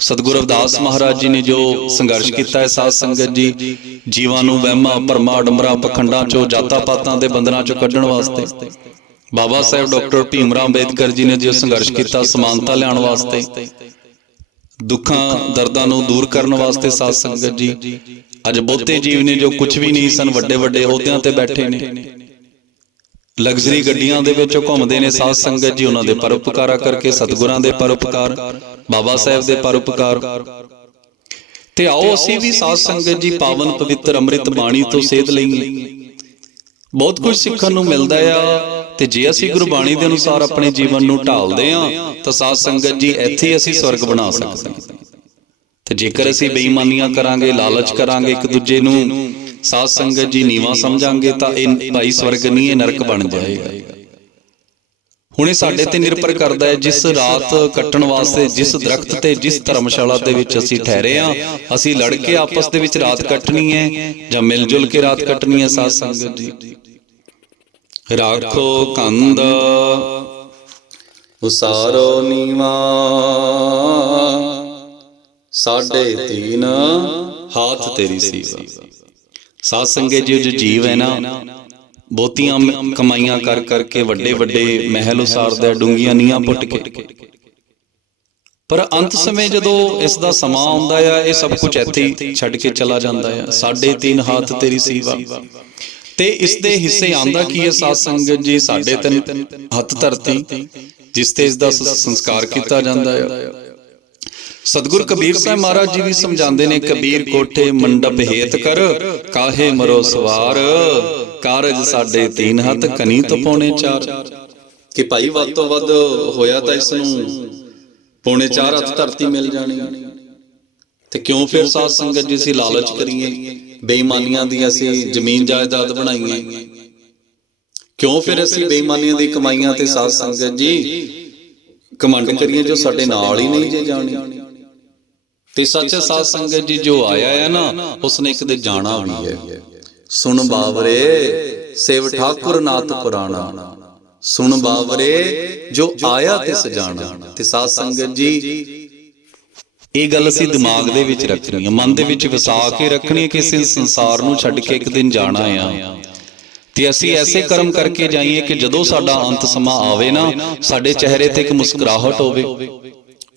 ਸਤਿਗੁਰੂ ਰਵਿਦਾਸ ਮਹਾਰਾਜ ਜੀ ਨੇ ਜੋ ਸੰਘਰਸ਼ ਕੀਤਾ ਹੈ ਸਾਧ ਸੰਗਤ ਜੀ, ਜੀਵਾਂ ਨੂੰ ਵਹਿਮਾਂ ਭਰਮਾਂ ਅਡੰਬਰਾਂ ਪਖੰਡਾਂ ਚੋਂ, ਜਾਤਾਂ ਪਾਤਾਂ ਦੇ ਬੰਧਨਾਂ ਚੋਂ ਕੱਢਣ ਵਾਸਤੇ। ਬਾਬਾ ਸਾਹਿਬ ਡਾਕਟਰ ਭੀਮ ਰਾਓ ਅੰਬੇਦਕਰ ਜੀ ਨੇ ਜੋ ਸੰਘਰਸ਼ ਕੀਤਾ ਸਮਾਨਤਾ ਲਿਆਉਣ ਵਾਸਤੇ। ਦੁੱਖਾਂ ਦਰਦਾਂ ਨੂੰ ਦੂਰ ਕਰਨ ਵਾਸਤੇ ਸਾਧ ਸੰਗਤ ਜੀ ਅੱਜ ਬਹੁਤੇ ਜੀਵ ਨੇ ਜੋ ਕੁਝ ਵੀ ਨਹੀਂ ਸਨ, ਵੱਡੇ ਵੱਡੇ ਅਹੁਦਿਆਂ ਤੇ ਬੈਠੇ ਨੇ, ਲਗਜ਼ਰੀ ਗੱਡੀਆਂ ਦੇ ਵਿੱਚ ਘੁੰਮਦੇ ਨੇ। ਸਾਧ ਸੰਗਤ ਜੀ ਉਹਨਾਂ ਦੇ ਪਰਉਪਕਾਰਾਂ ਕਰਕੇ, ਸਤਿਗੁਰਾਂ ਦੇ ਪਰਉਪਕਾਰ, ਬਾਬਾ ਸਾਹਿਬ ਦੇ ਪਰਉਪਕਾਰ। ਤੇ ਆਓ ਅਸੀਂ ਵੀ ਸਾਧ ਸੰਗਤ ਜੀ ਪਾਵਨ ਪਵਿੱਤਰ ਅੰਮ੍ਰਿਤ ਬਾਣੀ ਤੋਂ ਸੇਧ ਲਈਏ। ਬਹੁਤ ਕੁਝ ਸਿੱਖਣ ਨੂੰ ਮਿਲਦਾ ਆ, ਤੇ ਜੇ ਅਸੀਂ ਗੁਰਬਾਣੀ ਦੇ ਅਨੁਸਾਰ ਆਪਣੇ ਜੀਵਨ ਨੂੰ ਢਾਲਦੇ ਹਾਂ ਤਾਂ ਸਾਧ ਸੰਗਤ ਜੀ ਇੱਥੇ ਹੀ ਅਸੀਂ ਸਵਰਗ ਬਣਾ ਸਕਦੇ ਹਾਂ। ਤੇ ਜੇਕਰ ਅਸੀਂ ਬੇਈਮਾਨੀਆਂ ਕਰਾਂਗੇ, ਲਾਲਚ ਕਰਾਂਗੇ, ਇੱਕ ਦੂਜੇ ਨੂੰ ਸਾਧ ਸੰਗਤ ਜੀ ਨੀਵਾਂ ਸਮਝਾਂਗੇ ਤਾਂ ਇਹ ਭਾਈ ਸਵਰਗ ਨਹੀਂ, ਇਹ ਨਰਕ ਬਣ ਜਾਏਗਾ। ਹੁਣ ਇਹ ਸਾਡੇ ਤੇ ਨਿਰਭਰ ਕਰਦਾ ਹੈ, ਜਿਸ ਰਾਤ ਕੱਟਣ ਵਾਸਤੇ ਜਿਸ ਦਰਖਤ ਤੇ ਜਿਸ ਧਰਮਸ਼ਾਲਾ ਦੇ ਵਿੱਚ ਅਸੀਂ ਠਹਿਰੇ ਹਾਂ, ਅਸੀਂ ਲੜ ਕੇ ਆਪਸ ਦੇ ਵਿੱਚ ਰਾਤ ਕੱਟਣੀ ਹੈ ਜਾਂ ਮਿਲ ਜੁਲ ਕੇ ਰਾਤ ਕੱਟਣੀ ਹੈ। ਸਾਧ ਸੰਗਤ ਜੀ ਰਾਖੋ ਕੰਧ ਉਸਾਰੋ ਨੀਵਾ, ਸਾਢੇ ਤੀਨ ਹਾਥ ਤੇਰੀ ਸੀਵਾ। ਸਾਧ ਸੰਗਤ ਜੀ ਜੋ ਜੀਵ ਹੈ ਨਾ, ਬਹੁਤੀਆਂ ਕਮਾਈਆਂ ਕਰ ਕਰਕੇ ਵੱਡੇ ਵੱਡੇ ਮਹਿਲ ਉਸਾਰਦਾ, ਡੂੰਘੀਆਂ ਨੀਹਾਂ ਪੁੱਟ ਕੇ, ਪਰ ਅੰਤ ਸਮੇਂ ਜਦੋਂ ਇਸ ਦਾ ਸਮਾਂ ਆਉਂਦਾ ਆ, ਇਹ ਸਭ ਕੁਝ ਇੱਥੇ ਹੀ ਛੱਡ ਕੇ ਚਲਾ ਜਾਂਦਾ ਆ। ਸਾਢੇ ਤੀਨ ਹਾਥ ਤੇਰੀ ਸੀਵਾ। ਤੇ ਇਸ ਦੇ ਹਿੱਸੇ ਆਂਦਾ ਕੀ ਹੈ ਸਾਧ ਸੰਗਤ ਜੀ? ਸਾਢੇ ਤਿੰਨ ਹੱਥ ਧਰਤੀ ਜਿਸ ਤੇ ਇਸ ਦਾ ਸੰਸਕਾਰ ਕੀਤਾ ਜਾਂਦਾ ਹੈ। ਸਤਿਗੁਰ ਕਬੀਰ ਸਾਹਿਬ ਮਹਾਰਾਜ ਜੀ ਵੀ ਸਮਝਾਉਂਦੇ ਨੇ, ਕਬੀਰ ਕੋਠੇ ਮੰਡਪ ਹੇਤ ਕਰ, ਕਾਹੇ ਮਰੋ ਸਵਾਰ, ਕਾਰਜ ਸਾਢੇ ਤੀਨ ਹੱਥ, ਕਨੀ ਤੋਂ ਪੌਣੇ ਚਾਰ। ਕਿ ਭਾਈ ਵੱਧ ਤੋਂ ਵੱਧ ਹੋਇਆ ਤਾਂ ਇਸ ਨੂੰ ਪੌਣੇ ਚਾਰ ਹੱਥ ਧਰਤੀ ਮਿਲ ਜਾਣੀ। ਤੇ ਕਿਉਂ ਫਿਰ ਸਾਧ ਸੰਗਤ ਜੀ ਅਸੀਂ ਲਾਲਚ ਕਰੀਏ, ਬੇਈਮਾਨੀਆਂ ਦੀ ਅਸੀਂ ਜ਼ਮੀਨ ਜਾਇਦਾਦ ਬਣਾਈਏ? ਕਿਉਂ ਫਿਰ ਅਸੀਂ ਬੇਈਮਾਨੀਆਂ ਦੀ ਕਮਾਈਆਂ ਤੇ ਸਾਧ ਸੰਗਤ ਜੀ ਘਮੰਡ ਕਰੀਏ ਜੋ ਸਾਡੇ ਨਾਲ ਹੀ ਨਹੀਂ ਜੇ ਜਾਣੀ? ਤੇ ਸੱਚ ਸਾਧ ਸੰਗਤ ਜੀ ਜੋ ਆਇਆ ਹੈ ਨਾ, ਉਸਨੇ ਇੱਕ ਦਿਨ ਜਾਣਾ ਵੀ ਹੈ। ਸੁਣ ਬਾਵਰੇ ਸੇਵ ਠਾਕੁਰ ਨਾਥ ਪੁਰਾਣਾ, ਸੁਣ ਬਾਵਰੇ ਜੋ ਆਇਆ ਤਿਸ ਜਾਣਾ। ਤੇ ਸਾਧ ਸੰਗਤ ਜੀ ਇਹ ਗੱਲ ਅਸੀਂ ਦਿਮਾਗ ਦੇ ਵਿੱਚ ਰੱਖਣੀ ਹੈ, ਮਨ ਦੇ ਵਿੱਚ ਵਸਾ ਕੇ ਰੱਖਣੀ ਹੈ ਕਿ ਇਸ ਸੰਸਾਰ ਨੂੰ ਛੱਡ ਕੇ ਇੱਕ ਦਿਨ ਜਾਣਾ ਆ। ਤੇ ਅਸੀਂ ਐਸੇ ਕਰਮ ਕਰਕੇ ਜਾਈਏ ਕਿ ਜਦੋਂ ਸਾਡਾ ਅੰਤ ਸਮਾਂ ਆਵੇ ਨਾ, ਸਾਡੇ ਚਿਹਰੇ ਤੇ ਇੱਕ ਮੁਸਕਰਾਹਟ ਹੋਵੇ।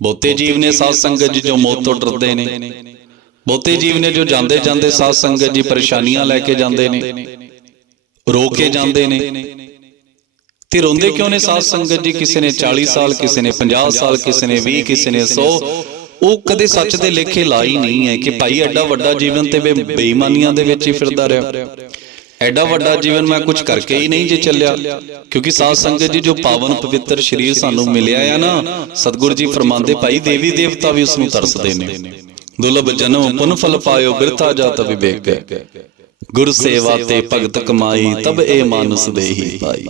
ਬਹੁਤੇ ਜੀਵ ਨੇ ਸਾਧ ਸੰਗਤ ਜੀ ਜੋ ਮੌਤ ਤੋਂ ਡਰਦੇ ਨੇ, ਬਹੁਤੇ ਜੀਵ ਨੇ ਜੋ ਜਾਂਦੇ ਜਾਂਦੇ ਸਾਧ ਸੰਗਤ ਜੀ ਪਰੇਸ਼ਾਨੀਆਂ ਲੈ ਕੇ ਜਾਂਦੇ ਨੇ, ਰੋ ਕੇ ਜਾਂਦੇ ਨੇ। ਤੇ ਰੋਂਦੇ ਕਿਉਂ ਨੇ ਸਾਧ ਸੰਗਤ ਜੀ? ਕਿਸੇ ਨੇ 40 ਸਾਲ, ਕਿਸੇ ਨੇ 50 ਸਾਲ, ਕਿਸੇ ਨੇ 20, ਕਿਸੇ ਨੇ 100। ਉਹ ਕਦੇ ਸੱਚ ਦੇ ਲੇਖੇ ਲਾਈ ਨਹੀਂ ਹੈ ਕਿ ਭਾਈ ਐਡਾ ਵੱਡਾ ਜੀਵਨ ਤੇ ਬੇਈਮਾਨੀਆਂ ਦੇ ਵਿੱਚ ਹੀ ਫਿਰਦਾ ਰਿਹਾ, ਐਡਾ ਵੱਡਾ ਜੀਵਨ ਮੈਂ ਕੁਝ ਕਰਕੇ ਹੀ ਨਹੀਂ ਜੇ ਚੱਲਿਆ। ਕਿਉਂਕਿ ਸਾਧ ਸੰਗਤ ਜੀ ਜੋ ਪਾਵਨ ਪਵਿੱਤਰ ਸਰੀਰ ਸਾਨੂੰ ਮਿਲਿਆ ਆ ਨਾ, ਸਤਿਗੁਰੂ ਜੀ ਫਰਮਾਉਂਦੇ ਭਾਈ ਦੇਵੀ ਦੇਵਤਾ ਵੀ ਉਸ ਨੂੰ ਤਰਸਦੇ ਨੇ। ਦੁਰਲਭ ਜਨਮ ਪੁਨ ਫਲ ਪਾਇਓ, ਬਿਰਥਾ ਜਾਤ ਵਿਵੇਕ, ਗੁਰ ਸੇਵਾ ਤੇ ਭਗਤ ਕਮਾਈ, ਤਬ ਇਹ ਮਾਨਸ ਦੇਹੀ ਪਾਈ।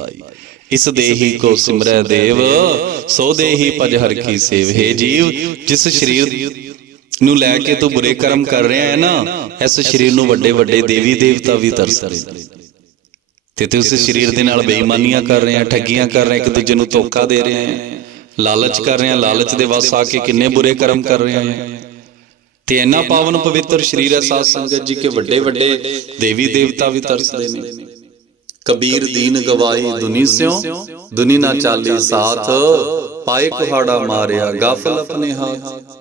ਇਸ ਦੇਹੀ ਕੋ ਸਿਮਰੈ ਦੇਵ, ਸੋ ਦੇਹੀ ਭਜ ਹਰਿ ਕੀ ਸੇਵ। ਹੈ ਜੀਵ, ਜਿਸ ਸਰੀਰ ਨੂੰ ਲੈ ਕੇ ਤੂੰ ਬੁਰੇ ਕਰਮ ਕਰ ਰਿਹਾ ਹੈ ਨਾ, ਇਸ ਸਰੀਰ ਨੂੰ ਵੱਡੇ ਵੱਡੇ ਦੇਵੀ ਦੇਵਤਾ ਵੀ ਤਰਸਦੇ ਤੇ ਤੂੰ ਉਸ ਸਰੀਰ ਦੇ ਨਾਲ ਬੇਈਮਾਨੀਆਂ ਕਰ ਰਿਹਾ, ਠੱਗੀਆਂ ਕਰ ਰਿਹਾ, ਇੱਕ ਦੂਜੇ ਨੂੰ ਧੋਖਾ ਦੇ ਰਿਹਾ ਹੈ, ਲਾਲਚ ਕਰ ਰਿਹਾ, ਲਾਲਚ ਦੇ ਵਸ ਆ ਕੇ ਕਿੰਨੇ ਬੁਰੇ ਕਰਮ ਕਰ ਰਿਹਾ ਹੈ। ਤੇ ਇੰਨਾ ਪਾਵਨ ਪਵਿੱਤਰ ਸਰੀਰ ਹੈ ਸਾਧ ਸੰਗਤ ਜੀ ਕਿ ਵੱਡੇ ਵੱਡੇ ਦੇਵੀ ਦੇਵਤਾ ਵੀ ਤਰਸਦੇ ਨੇ। ਕਬੀਰ ਦੀਨ ਗਵਾਈ ਦੁਨੀ ਸਿਓ, ਦੁਨੀ ਨਾ ਚਾਲੀ ਸਾਥ, ਪਾਏ ਕੁਹਾੜਾ ਮਾਰਿਆ ਗਾਫਲ ਆਪਣੇ ਹਾਥ।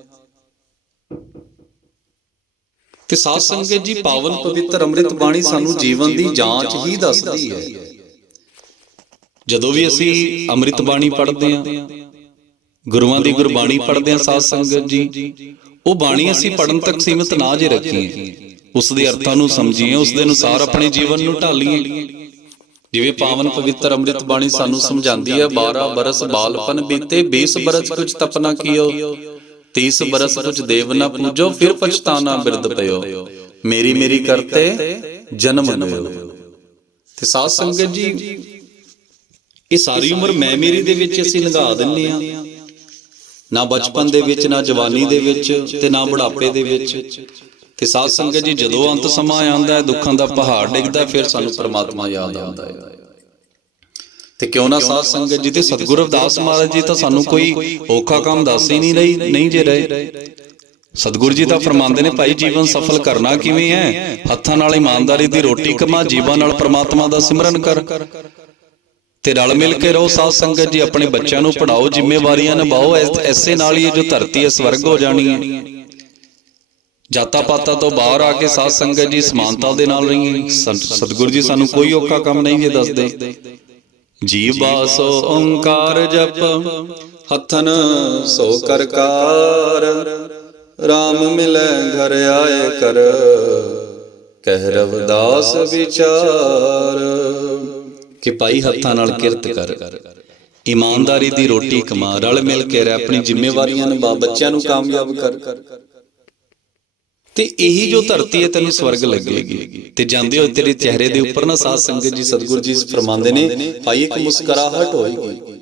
ਤੇ ਸਾਧ ਸੰਗਤ ਜੀ ਪਾਵਨ ਪਵਿੱਤਰ ਅੰਮ੍ਰਿਤ ਬਾਣੀ ਸਾਨੂੰ ਜੀਵਨ ਦੀ ਜਾਂਚ ਹੀ ਦੱਸਦੀ ਹੈ। ਜਦੋਂ ਵੀ ਅਸੀਂ ਅੰਮ੍ਰਿਤ ਬਾਣੀ ਪੜ੍ਹਦੇ ਹਾਂ, ਗੁਰੂਆਂ ਦੀ ਗੁਰਬਾਣੀ ਪੜ੍ਹਦੇ ਹਾਂ ਸਾਧ ਸੰਗਤ ਜੀ, ਉਹ ਬਾਣੀ ਅਸੀਂ ਪੜ੍ਹਨ ਤੱਕ ਸੀਮਿਤ ਨਾ ਜੇ ਰੱਖੀਏ, ਉਸ ਦੇ ਅਰਥਾਂ ਨੂੰ ਸਮਝੀਏ, ਉਸ ਦੇ ਅਨੁਸਾਰ ਆਪਣੇ ਜੀਵਨ ਨੂੰ ਢਾਲੀਏ। ਜਿਵੇਂ ਪਾਵਨ ਪਵਿੱਤਰ ਅੰਮ੍ਰਿਤ ਬਾਣੀ ਸਾਨੂੰ ਸਮਝਾਉਂਦੀ ਹੈ, 12 ਬਰਸ ਬਾਲਪਨ ਬੀਤੇ, 20 ਬਰਸ ਕੁਝ ਤਪਨਾ ਕੀਓ, 30 ਬਰਸ ਕੁਝ ਦੇਵ ਨਾ ਪੂਜੋ, ਫਿਰ ਪਛਤਾਨਾ ਬਿਰਧ ਪਇਓ, ਮੇਰੀ ਮੇਰੀ ਕਰਤੇ ਜਨਮ ਲਿਓ। ਤੇ ਸਾਧ ਸੰਗਤ ਜੀ ਇਹ ਸਾਰੀ ਉਮਰ ਮੈਂ ਮੇਰੀ ਦੇ ਵਿੱਚ ਅਸੀਂ ਲੰਘਾ ਦਿੰਨੇ ਆ, ਨਾ ਬਚਪਨ ਦੇ ਵਿੱਚ, ਨਾ ਜਵਾਨੀ ਦੇ ਵਿੱਚ, ਤੇ ਨਾ ਬੁਢਾਪੇ ਦੇ ਵਿੱਚ। ਤੇ ਸਾਧ ਸੰਗਤ ਜੀ ਜਦੋਂ ਅੰਤ ਸਮਾਂ ਆਉਂਦਾ ਹੈ, ਦੁੱਖਾਂ ਦਾ ਪਹਾੜ ਡਿੱਗਦਾ, ਫਿਰ ਸਾਨੂੰ ਪਰਮਾਤਮਾ ਯਾਦ ਆਉਂਦਾ ਹੈ। ਤੇ ਕਿਉਂ ਨਾ ਸਾਧ ਸੰਗਤ ਜੀ, ਤੇ ਸਤਿਗੁਰੂ ਰਵਿਦਾਸ ਮਹਾਰਾਜ ਜੀ ਤਾਂ ਸਾਨੂੰ ਕੋਈ ਔਖਾ ਕੰਮ ਦੱਸ ਹੀ ਨਹੀਂ ਜੇ ਰਹੇ। ਸਤਿਗੁਰੂ ਜੀ ਤਾਂ ਫਰਮਾਉਂਦੇ ਨੇ, ਭਾਈ ਜੀਵਨ ਸਫਲ ਕਰਨਾ ਕਿਵੇਂ ਹੈ? ਹੱਥਾਂ ਨਾਲ ਇਮਾਨਦਾਰੀ ਦੀ ਰੋਟੀ ਕਮਾ, ਜੀਵਾਂ ਨਾਲ ਪਰਮਾਤਮਾ ਦਾ ਸਿਮਰਨ ਕਰ। ਤੇ ਰਲ ਮਿਲ ਕੇ ਰਹੋ ਸਾਧ ਸੰਗਤ ਜੀ, ਆਪਣੇ ਬੱਚਿਆਂ ਨੂੰ ਪੜਾਓ, ਜ਼ਿੰਮੇਵਾਰੀਆਂ ਨਿਭਾਓ। ਐਸੇ ਨਾਲ ਹੀ ਇਹ ਜੋ ਧਰਤੀ ਹੈ ਸਵਰਗ ਹੋ ਜਾਣੀ ਹੈ। ਜਾਤਾਂ ਪਾਤਾਂ ਤੋਂ ਬਾਹਰ ਆ ਕੇ ਸਾਧ ਸੰਗਤ ਜੀ ਸਮਾਨਤਾ ਦੇ ਨਾਲ ਰਹੀਏ। ਸਤਿਗੁਰੂ ਜੀ ਸਾਨੂੰ ਕੋਈ ਔਖਾ ਕੰਮ ਨਹੀਂ ਜੇ ਦੱਸਦੇ। ਜੀਵਾ ਸੋ ਓੰਕਾਰ ਜਪ, ਹੱਥਨ ਸੋ ਕਰਕਾਰ, ਰਾਮ ਮਿਲੈ ਘਰ ਆਏ ਕਰ, ਕਹਿ ਰਵਿਦਾਸ ਵਿਚਾਰ। ਕਿ ਭਾਈ ਹੱਥਾਂ ਨਾਲ ਕਿਰਤ ਕਰ, ਇਮਾਨਦਾਰੀ ਦੀ ਰੋਟੀ ਕਮਾ, ਰਲ ਮਿਲ ਕੇ ਰਹਿ, ਆਪਣੀ ਜ਼ਿੰਮੇਵਾਰੀਆਂ ਨਿਭਾ, ਬੱਚਿਆਂ ਨੂੰ ਕਾਮਯਾਬ ਕਰ। ਤੇ ਇਹੀ ਜੋ ਧਰਤੀ ਹੈ ਤੈਨੂੰ ਸਵਰਗ ਲੱਗੇਗੀ। ਤੇ ਜਾਂਦੇ ਹੋਏ ਤੇਰੇ ਚਿਹਰੇ ਦੇ ਉੱਪਰ ਨਾ ਸਾਧ ਸੰਗਤ ਜੀ, ਸਤਿਗੁਰੂ ਜੀ ਫਰਮਾਉਂਦੇ ਨੇ, ਭਾਈ ਇੱਕ ਮੁਸਕਰਾਹਟ ਹੋਏਗੀ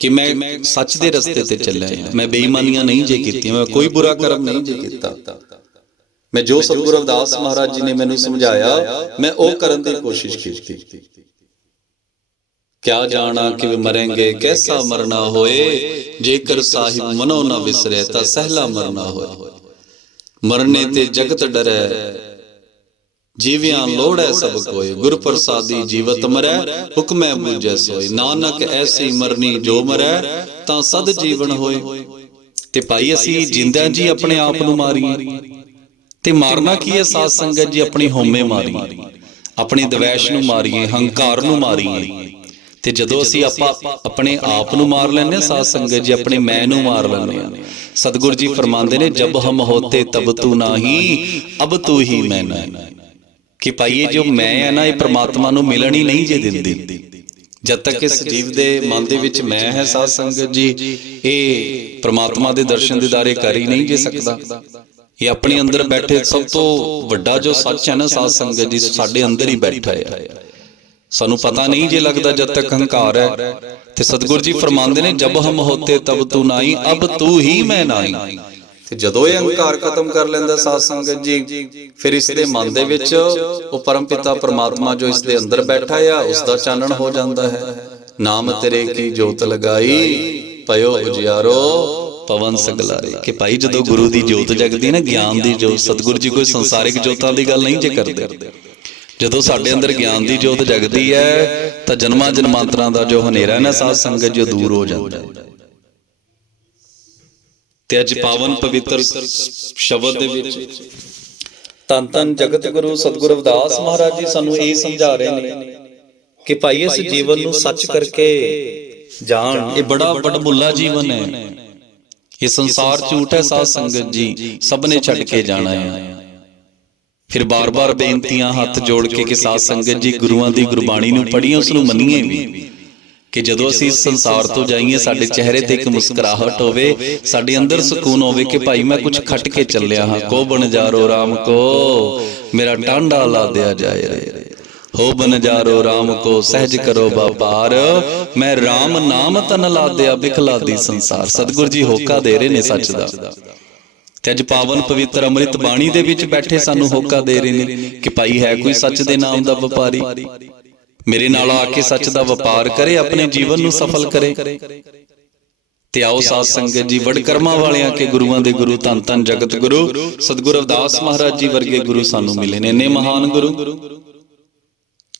ਕਿ ਮੈਂ ਸੱਚ ਦੇ ਰਸਤੇ ਤੇ ਚੱਲਿਆ ਹਾਂ, ਮੈਂ ਬੇਈਮਾਨੀਆਂ ਨਹੀਂ ਜੇ ਕੀਤੀਆਂ, ਮੈਂ ਕੋਈ ਬੁਰਾ ਕਰਮ ਨਹੀਂ ਜੇ ਕੀਤਾ। ਮੈਂ ਜੋ ਸਤਿਗੁਰੂ ਰਵਿਦਾਸ ਮਹਾਰਾਜ ਜੀ ਨੇ ਮੈਨੂੰ ਸਮਝਾਇਆ, ਮੈਂ ਉਹ ਕਰਨ ਦੀ ਕੋਸ਼ਿਸ਼ ਕੀਤੀ। ਕਿਆ ਜਾਣਾ ਕਿ ਮਰੇਂਗੇ ਕੈਸਾ ਮਰਨਾ ਹੋਏ, ਜੇਕਰ ਸਾਹਿਬ ਮਨੋ ਨਾ ਵਿਸਰੇ ਤਾਂ ਸਹਿਲਾ ਮਰਨਾ ਹੋਏ। ਮਰਨੇ ਤੇ ਜਗਤ ਡਰੈ, ਜੀਵਿਆਂ ਲੋੜੈ ਸਭ ਕੋਏ, ਗੁਰ ਪ੍ਰਸਾਦੀ ਜੀਵਤ ਮਰੈ, ਹੁਕਮੈ ਬੂਝੈ ਸੋਏ। ਨਾਨਕ ਐਸੀ ਮਰਨੀ ਜੋ ਮਰੈ, ਤਾਂ ਸਦ ਜੀਵਨ ਹੋਏ। ਤੇ ਭਾਈ ਅਸੀਂ ਜਿੰਦਿਆਂ ਜੀ ਆਪਣੇ ਆਪ ਨੂੰ ਮਾਰੀਏ। ਤੇ ਮਾਰਨਾ ਕੀ ਹੈ ਸਾਧ ਸੰਗਤ ਜੀ? ਆਪਣੀ ਹਉਮੈ ਮਾਰੀਏ, ਆਪਣੀ ਦਵੈਸ਼ ਨੂੰ ਮਾਰੀਏ, ਹੰਕਾਰ ਨੂੰ ਮਾਰੀਏ। ਤੇ ਜਦੋਂ ਅਸੀਂ ਆਪਣੇ ਆਪ ਨੂੰ ਮਾਰ ਲੈਂਦੇ ਹਾਂ ਸਾਧ ਸੰਗਤ ਜੀ, ਆਪਣੇ ਮੈਂ ਨੂੰ ਮਾਰ ਲੈਂਦੇ ਹਾਂ। ਸਤਿਗੁਰੂ ਜੀ ਫਰਮਾਉਂਦੇ ਨੇ, ਜਬ ਹਮ ਹੋਤੇ ਤਬ ਤੂ ਨਾਹੀ, ਅਬ ਤੂ ਹੀ ਮੈਂ ਨਹੀਂ। ਕਿ ਭਾਈ ਇਹ ਜੋ ਮੈਂ ਹੈ ਨਾ, ਇਹ ਪ੍ਰਮਾਤਮਾ ਨੂੰ ਮਿਲਣ ਹੀ ਨਹੀਂ ਜੇ ਦਿੰਦੀ। ਜਦ ਤੱਕ ਇਸ ਜੀਵ ਦੇ ਮਨ ਦੇ ਵਿੱਚ ਮੈਂ ਹੈ ਸਾਧ ਸੰਗਤ ਜੀ, ਇਹ ਪ੍ਰਮਾਤਮਾ ਦੇ ਦਰਸ਼ਨ ਦੀਦਾਰੇ ਕਰ ਹੀ ਨਹੀਂ ਜੇ ਸਕਦਾ। ਇਹ ਆਪਣੇ ਅੰਦਰ ਬੈਠੇ ਸਭ ਤੋਂ ਵੱਡਾ ਜੋ ਸੱਚ ਹੈ ਨਾ ਸਾਧ ਸੰਗਤ ਜੀ, ਸਾਡੇ ਅੰਦਰ ਹੀ ਬੈਠਾ ਹੈ। ਸਾਨੂੰ ਪਤਾ ਨਹੀਂ ਜੇ ਲੱਗਦਾ ਜਦ ਤੱਕ ਹੰਕਾਰ ਹੈ। ਤੇ ਸਤਿਗੁਰੂ ਜੀ ਫਰਮਾਉਂਦੇ ਨੇ, ਜਬ ਹਮ ਹੋਤੇ ਤਬ ਤੂ ਨਾਹੀ, ਅਬ ਤੂ ਹੀ ਮੈਂ ਨਾਹੀ। ਤੇ ਜਦੋਂ ਇਹ ਹੰਕਾਰ ਖਤਮ ਕਰ ਲੈਂਦਾ ਸਾਧ ਸੰਗਤ ਜੀ, ਫਿਰ ਇਸ ਦੇ ਮਨ ਦੇ ਵਿੱਚ ਉਹ ਪਰਮ ਪਿਤਾ ਪਰਮਾਤਮਾ ਜੋ ਇਸ ਦੇ ਅੰਦਰ ਬੈਠਾ ਆ, ਉਸ ਦਾ ਚਾਨਣ ਹੋ ਜਾਂਦਾ ਹੈ। ਨਾਮ ਤੇਰੇ ਕੀ ਜੋਤ ਲਗਾਈ, ਪਇਓ ਉਜਿਆਰੋ ਪਵਨ ਸਗਲਾਰੇ। ਕਿ ਭਾਈ ਜਦੋਂ ਗੁਰੂ ਦੀ ਜੋਤ ਜਗਦੀ ਨਾ, ਗਿਆਨ ਦੀ ਜੋਤ, ਸਤਿਗੁਰੂ ਜੀ ਕੋਈ ਸੰਸਾਰਿਕ ਜੋਤਾਂ ਦੀ ਗੱਲ ਨਹੀਂ ਜੇ ਕਰਦੇ। ਜਦੋਂ ਸਾਡੇ ਅੰਦਰ ਗਿਆਨ ਦੀ ਜੋਤ ਜਗਦੀ ਹੈ ਤਾਂ ਜਨਮਾਂ ਜਨਮਾਂਤਰਾਂ ਦਾ ਜੋ ਹਨੇਰਾ ਹੈ ਨਾ ਸਾਧ ਸੰਗਤ ਜੀ, ਦੂਰ ਹੋ ਜਾਂਦਾ ਹੈ। ਤੇ ਅੱਜ ਪਾਵਨ ਪਵਿੱਤਰ ਸ਼ਬਦ ਦੇ ਵਿੱਚ ਧੰਨ ਧੰਨ ਜਗਤ ਗੁਰੂ ਸਤਿਗੁਰੂ ਰਵਿਦਾਸ ਮਹਾਰਾਜ ਜੀ ਸਾਨੂੰ ਇਹ ਸਮਝਾ ਰਹੇ ਨੇ ਕਿ ਭਾਈ ਇਸ ਜੀਵਨ ਨੂੰ ਸੱਚ ਕਰਕੇ ਜਾਣ। ਇਹ ਬੜਾ ਵਡਮੁੱਲਾ ਜੀਵਨ ਹੈ। ਇਹ ਸੰਸਾਰ ਝੂਠ ਹੈ ਸਾਧ ਸੰਗਤ ਜੀ, ਸਭ ਨੇ ਛੱਡ ਕੇ ਜਾਣਾ ਹੈ। ਫਿਰ ਬਾਰ-ਬਾਰ ਬੇਨਤੀਆਂ ਹੱਥ ਜੋੜ ਕੇ ਕਿ ਸਾਧ ਸੰਗਤ ਜੀ ਗੁਰੂਆਂ ਦੀ ਗੁਰਬਾਣੀ ਨੂੰ ਪੜ੍ਹੀਏ, ਉਸ ਨੂੰ ਮੰਨੀਏ ਵੀ, ਕਿ ਜਦੋਂ ਅਸੀਂ ਇਸ ਸੰਸਾਰ ਤੋਂ ਜਾਈਏ ਸਾਡੇ ਚਿਹਰੇ ਤੇ ਇੱਕ ਮੁਸਕਰਾਹਟ ਹੋਵੇ, ਸਾਡੇ ਅੰਦਰ ਸਕੂਨ ਹੋਵੇ ਕਿ ਭਾਈ ਮੈਂ ਕੁਝ ਖੱਟ ਕੇ ਚੱਲਿਆ ਹਾਂ। ਕੋ ਬਨਜਾਰੋ ਰਾਮ ਕੋ, ਮੇਰਾ ਟਾਂਡਾ ਲਾ ਦਿਆ ਜਾਏ। ਹੋ ਬਨਜਾਰੋ ਰਾਮ ਕੋ, ਸਹਿਜ ਕਰੋ ਵਪਾਰ, ਮੈਂ ਰਾਮ ਨਾਮ ਤਨ ਲਾ ਦਿਆ, ਬਿਖਲਾ ਦੀ ਸੰਸਾਰ। ਸਤਿਗੁਰੂ ਜੀ ਹੋਕਾ ਦੇ ਰਹੇ ਨੇ ਸੱਚ ਦਾ। ਤੇ ਅੱਜ ਪਾਵਨ ਪਵਿੱਤਰ ਅੰਮ੍ਰਿਤ ਬਾਣੀ ਦੇ ਵਿੱਚ ਬੈਠੇ ਸਾਨੂੰ ਹੋਕਾ ਦੇ ਰਹੇ ਨੇ ਕਿ ਭਾਈ ਹੈ ਕੋਈ ਸੱਚ ਦੇ ਨਾਮ ਦਾ ਵਪਾਰੀ, ਮੇਰੇ ਨਾਲ ਆ ਕੇ ਸੱਚ ਦਾ ਵਪਾਰ ਕਰੇ, ਆਪਣੇ ਜੀਵਨ ਨੂੰ ਸਫਲ ਕਰੇ। ਤੇ ਆਓ ਸਾਧ ਸੰਗਤ ਜੀ, ਵਡਕਰਮਾਂ ਵਾਲਿਆਂ ਕੇ ਗੁਰੂਆਂ ਦੇ ਗੁਰੂ ਧੰਨ ਧੰਨ ਜਗਤ ਗੁਰੂ ਸਤਿਗੁਰੂ ਰਵਿਦਾਸ ਮਹਾਰਾਜ ਜੀ ਵਰਗੇ ਗੁਰੂ ਸਾਨੂੰ ਮਿਲੇ ਨੇ। ਇੰਨੇ ਮਹਾਨ ਗੁਰੂ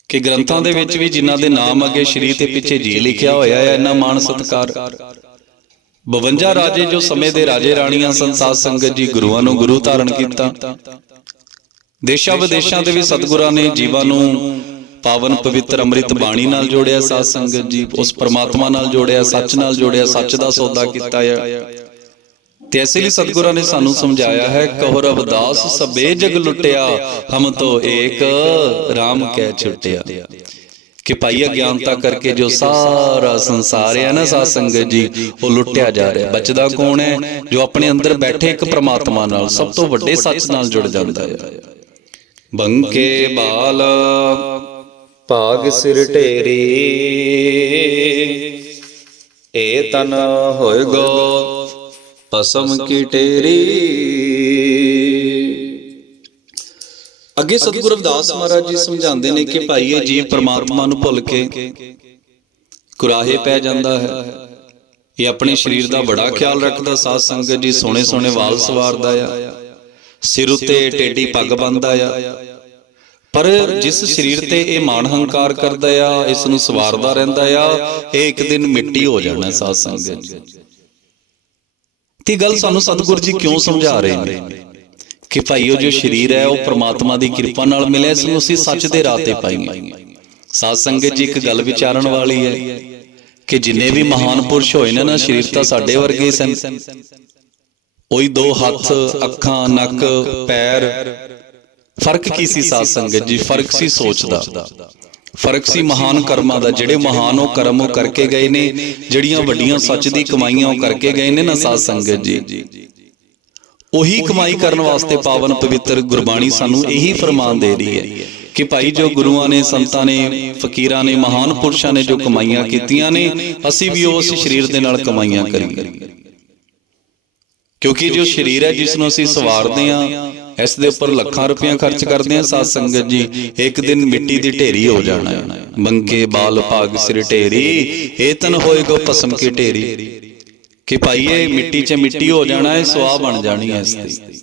ਕਿ ਗ੍ਰੰਥਾਂ ਦੇ ਵਿੱਚ ਵੀ ਜਿਨ੍ਹਾਂ ਦੇ ਨਾਮ ਅੱਗੇ ਸ਼੍ਰੀ ਤੇ ਪਿੱਛੇ ਜੀ ਲਿਖਿਆ ਹੋਇਆ ਹੈ, ਇੰਨਾ ਮਾਣ ਸਤਿਕਾਰ। 52 ਰਾਜੇ ਜੋ ਸਮੇਂ ਦੇ ਰਾਜੇ ਰਾਣੀਆਂ ਸਨ ਸਾਧ ਸੰਗਤ ਜੀ, ਗੁਰੂਆਂ ਨੂੰ ਗੁਰੂ ਧਾਰਨ ਕੀਤਾ। ਦੇਸ਼ਾਂ ਵਿਦੇਸ਼ਾਂ ਦੇ ਵੀ ਸਤਿਗੁਰਾਂ ਨੇ ਜੀਵਾਂ ਨੂੰ ਪਾਵਨ ਪਵਿੱਤਰ ਅੰਮ੍ਰਿਤ ਬਾਣੀ ਨਾਲ ਜੋੜਿਆ ਸਾਧ ਸੰਗਤ ਜੀ, ਉਸ ਪਰਮਾਤਮਾ ਨਾਲ ਜੋੜਿਆ, ਸੱਚ ਨਾਲ ਜੋੜਿਆ, ਸੱਚ ਦਾ ਸੌਦਾ ਕੀਤਾ ਹੈ। ਤੇ ਇਸੇ ਲਈ ਸਤਿਗੁਰਾਂ ਨੇ ਸਾਨੂੰ ਸਮਝਾਇਆ ਹੈ, ਕਹੋ ਰਵਿਦਾਸ ਸਭੇ ਜਗ ਲੁੱਟਿਆ, ਹਮ ਤੋਂ ਏਕ ਰਾਮ ਕਹਿ ਛੁੱਟਿਆ। ਕਿ ਭਾਈ ਅਗਿਆਨਤਾ ਕਰਕੇ ਜੋ ਸਾਰਾ ਸੰਸਾਰ ਹੈ ਨਾ ਸਾਧ ਸੰਗਤ ਜੀ, ਉਹ ਲੁੱਟਿਆ ਜਾ ਰਿਹਾ। ਬਚਦਾ ਕੌਣ ਹੈ? ਜੋ ਆਪਣੇ ਅੰਦਰ ਬੈਠੇ ਇੱਕ ਪ੍ਰਮਾਤਮਾ ਨਾਲ, ਸਭ ਤੋਂ ਵੱਡੇ ਸੱਚ ਨਾਲ ਜੁੜ ਜਾਂਦਾ ਹੈ। ਬੰਕੇ ਬਾਲ ਭਾਗ ਸਿਰ ਢੇਰੀ, ਏ ਤਨ ਹੋਏਗੋ ਭਸਮ ਕੀ ਢੇਰੀ। ਅੱਗੇ ਸਤਿਗੁਰੂ ਰਵਿਦਾਸ ਮਹਾਰਾਜ ਜੀ ਸਮਝਾਉਂਦੇ ਨੇ ਕਿ ਭਾਈ ਇਹ ਜੀਵ ਪਰਮਾਤਮਾ ਨੂੰ ਭੁੱਲ ਕੇ ਕੁਰਾਹੇ ਪੈ ਜਾਂਦਾ ਹੈ। ਇਹ ਆਪਣੇ ਸਰੀਰ ਦਾ ਬੜਾ ਖਿਆਲ ਰੱਖਦਾ ਸਾਧ ਸੰਗਤ ਜੀ, ਸੋਹਣੇ ਸੋਹਣੇ ਵਾਲ ਸਵਾਰਦਾ ਆ, ਸਿਰ ਉੱਤੇ ਟੇਢੀ ਪੱਗ ਬੰਨ੍ਹਦਾ ਆ, ਪਰ ਜਿਸ ਸਰੀਰ ਤੇ ਇਹ ਮਾਣ ਹੰਕਾਰ ਕਰਦਾ ਆ, ਇਸ ਨੂੰ ਸਵਾਰਦਾ ਰਹਿੰਦਾ ਆ, ਇਹ ਇੱਕ ਦਿਨ ਮਿੱਟੀ ਹੋ ਜਾਣਾ ਸਾਧ ਸੰਗਤ ਜੀ। ਤੇ ਗੱਲ ਸਾਨੂੰ ਸਤਿਗੁਰੂ ਜੀ ਕਿਉਂ ਸਮਝਾ ਰਹੇ ਨੇ ਕਿ ਭਾਈ ਉਹ ਜੋ ਸਰੀਰ ਹੈ ਉਹ ਪ੍ਰਮਾਤਮਾ ਦੀ ਕਿਰਪਾ ਨਾਲ ਮਿਲਿਆ, ਇਸ ਨੂੰ ਅਸੀਂ ਸੱਚ ਦੇ ਰਾਹ ਤੇ ਪਾਈਏ। ਸਾਧ ਸੰਗਤ ਜੀ, ਇੱਕ ਗੱਲ ਵਿਚਾਰਨ ਵਾਲੀ ਹੈ ਕਿ ਜਿੰਨੇ ਵੀ ਮਹਾਨ ਪੁਰਸ਼ ਹੋਏ ਨੇ ਨਾ, ਸਰੀਰ ਤਾਂ ਸਾਡੇ ਵਰਗੇ ਸਨ। ਉਹੀ ਦੋ ਹੱਥ, ਅੱਖਾਂ, ਨੱਕ, ਪੈਰ। ਫਰਕ ਕੀ ਸੀ ਸਾਧ ਸੰਗਤ ਜੀ? ਫਰਕ ਸੀ ਸੋਚ ਦਾ, ਫਰਕ ਸੀ ਮਹਾਨ ਕਰਮਾਂ ਦਾ। ਜਿਹੜੇ ਮਹਾਨ ਉਹ ਕਰਮ ਉਹ ਕਰਕੇ ਗਏ ਨੇ, ਜਿਹੜੀਆਂ ਵੱਡੀਆਂ ਸੱਚ ਦੀ ਕਮਾਈਆਂ ਉਹ ਕਰਕੇ ਗਏ ਨੇ ਨਾ ਸਾਧ ਸੰਗਤ ਜੀ, ਉਹੀ ਕਮਾਈ ਕਰਨ ਵਾਸਤੇ ਪਾਵਨ ਪਵਿੱਤਰ ਗੁਰਬਾਣੀ ਸਾਨੂੰ ਇਹੀ ਫਰਮਾਨ ਦੇ ਰਹੀ ਹੈ ਕਿ ਭਾਈ ਜੋ ਗੁਰੂਆਂ ਨੇ, ਸੰਤਾਂ ਨੇ, ਫਕੀਰਾਂ ਨੇ, ਮਹਾਨ ਪੁਰਸ਼ਾਂ ਨੇ ਜੋ ਕਮਾਈਆਂ ਕੀਤੀਆਂ ਨੇ, ਅਸੀਂ ਵੀ ਉਸ ਸਰੀਰ ਦੇ ਨਾਲ ਕਮਾਈਆਂ ਕਰੀਏ। ਕਿਉਂਕਿ ਜੋ ਸਰੀਰ ਹੈ ਜਿਸ ਨੂੰ ਅਸੀਂ ਸਵਾਰਦੇ ਹਾਂ, ਇਸ ਦੇ ਉੱਪਰ ਲੱਖਾਂ ਰੁਪਈਆ ਖਰਚ ਕਰਦੇ ਹਾਂ ਸਾਧ ਸੰਗਤ ਜੀ, ਇੱਕ ਦਿਨ ਮਿੱਟੀ ਦੀ ਢੇਰੀ ਹੋ ਜਾਣਾ ਹੈ। ਮੰਗੇ ਬਾਲ ਭਾਗ ਸਿਰ ਢੇਰੀ, ਇਹ ਤਨ ਹੋਏਗਾ ਭਸਮ ਕੀ ਢੇਰੀ। ਕਿ ਭਾਈ ਇਹ ਮਿੱਟੀ 'ਚ ਮਿੱਟੀ ਹੋ ਜਾਣਾ ਹੈ, ਸੁਆਹ ਬਣ ਜਾਣੀ ਹੈ ਇਸ ਦੀ।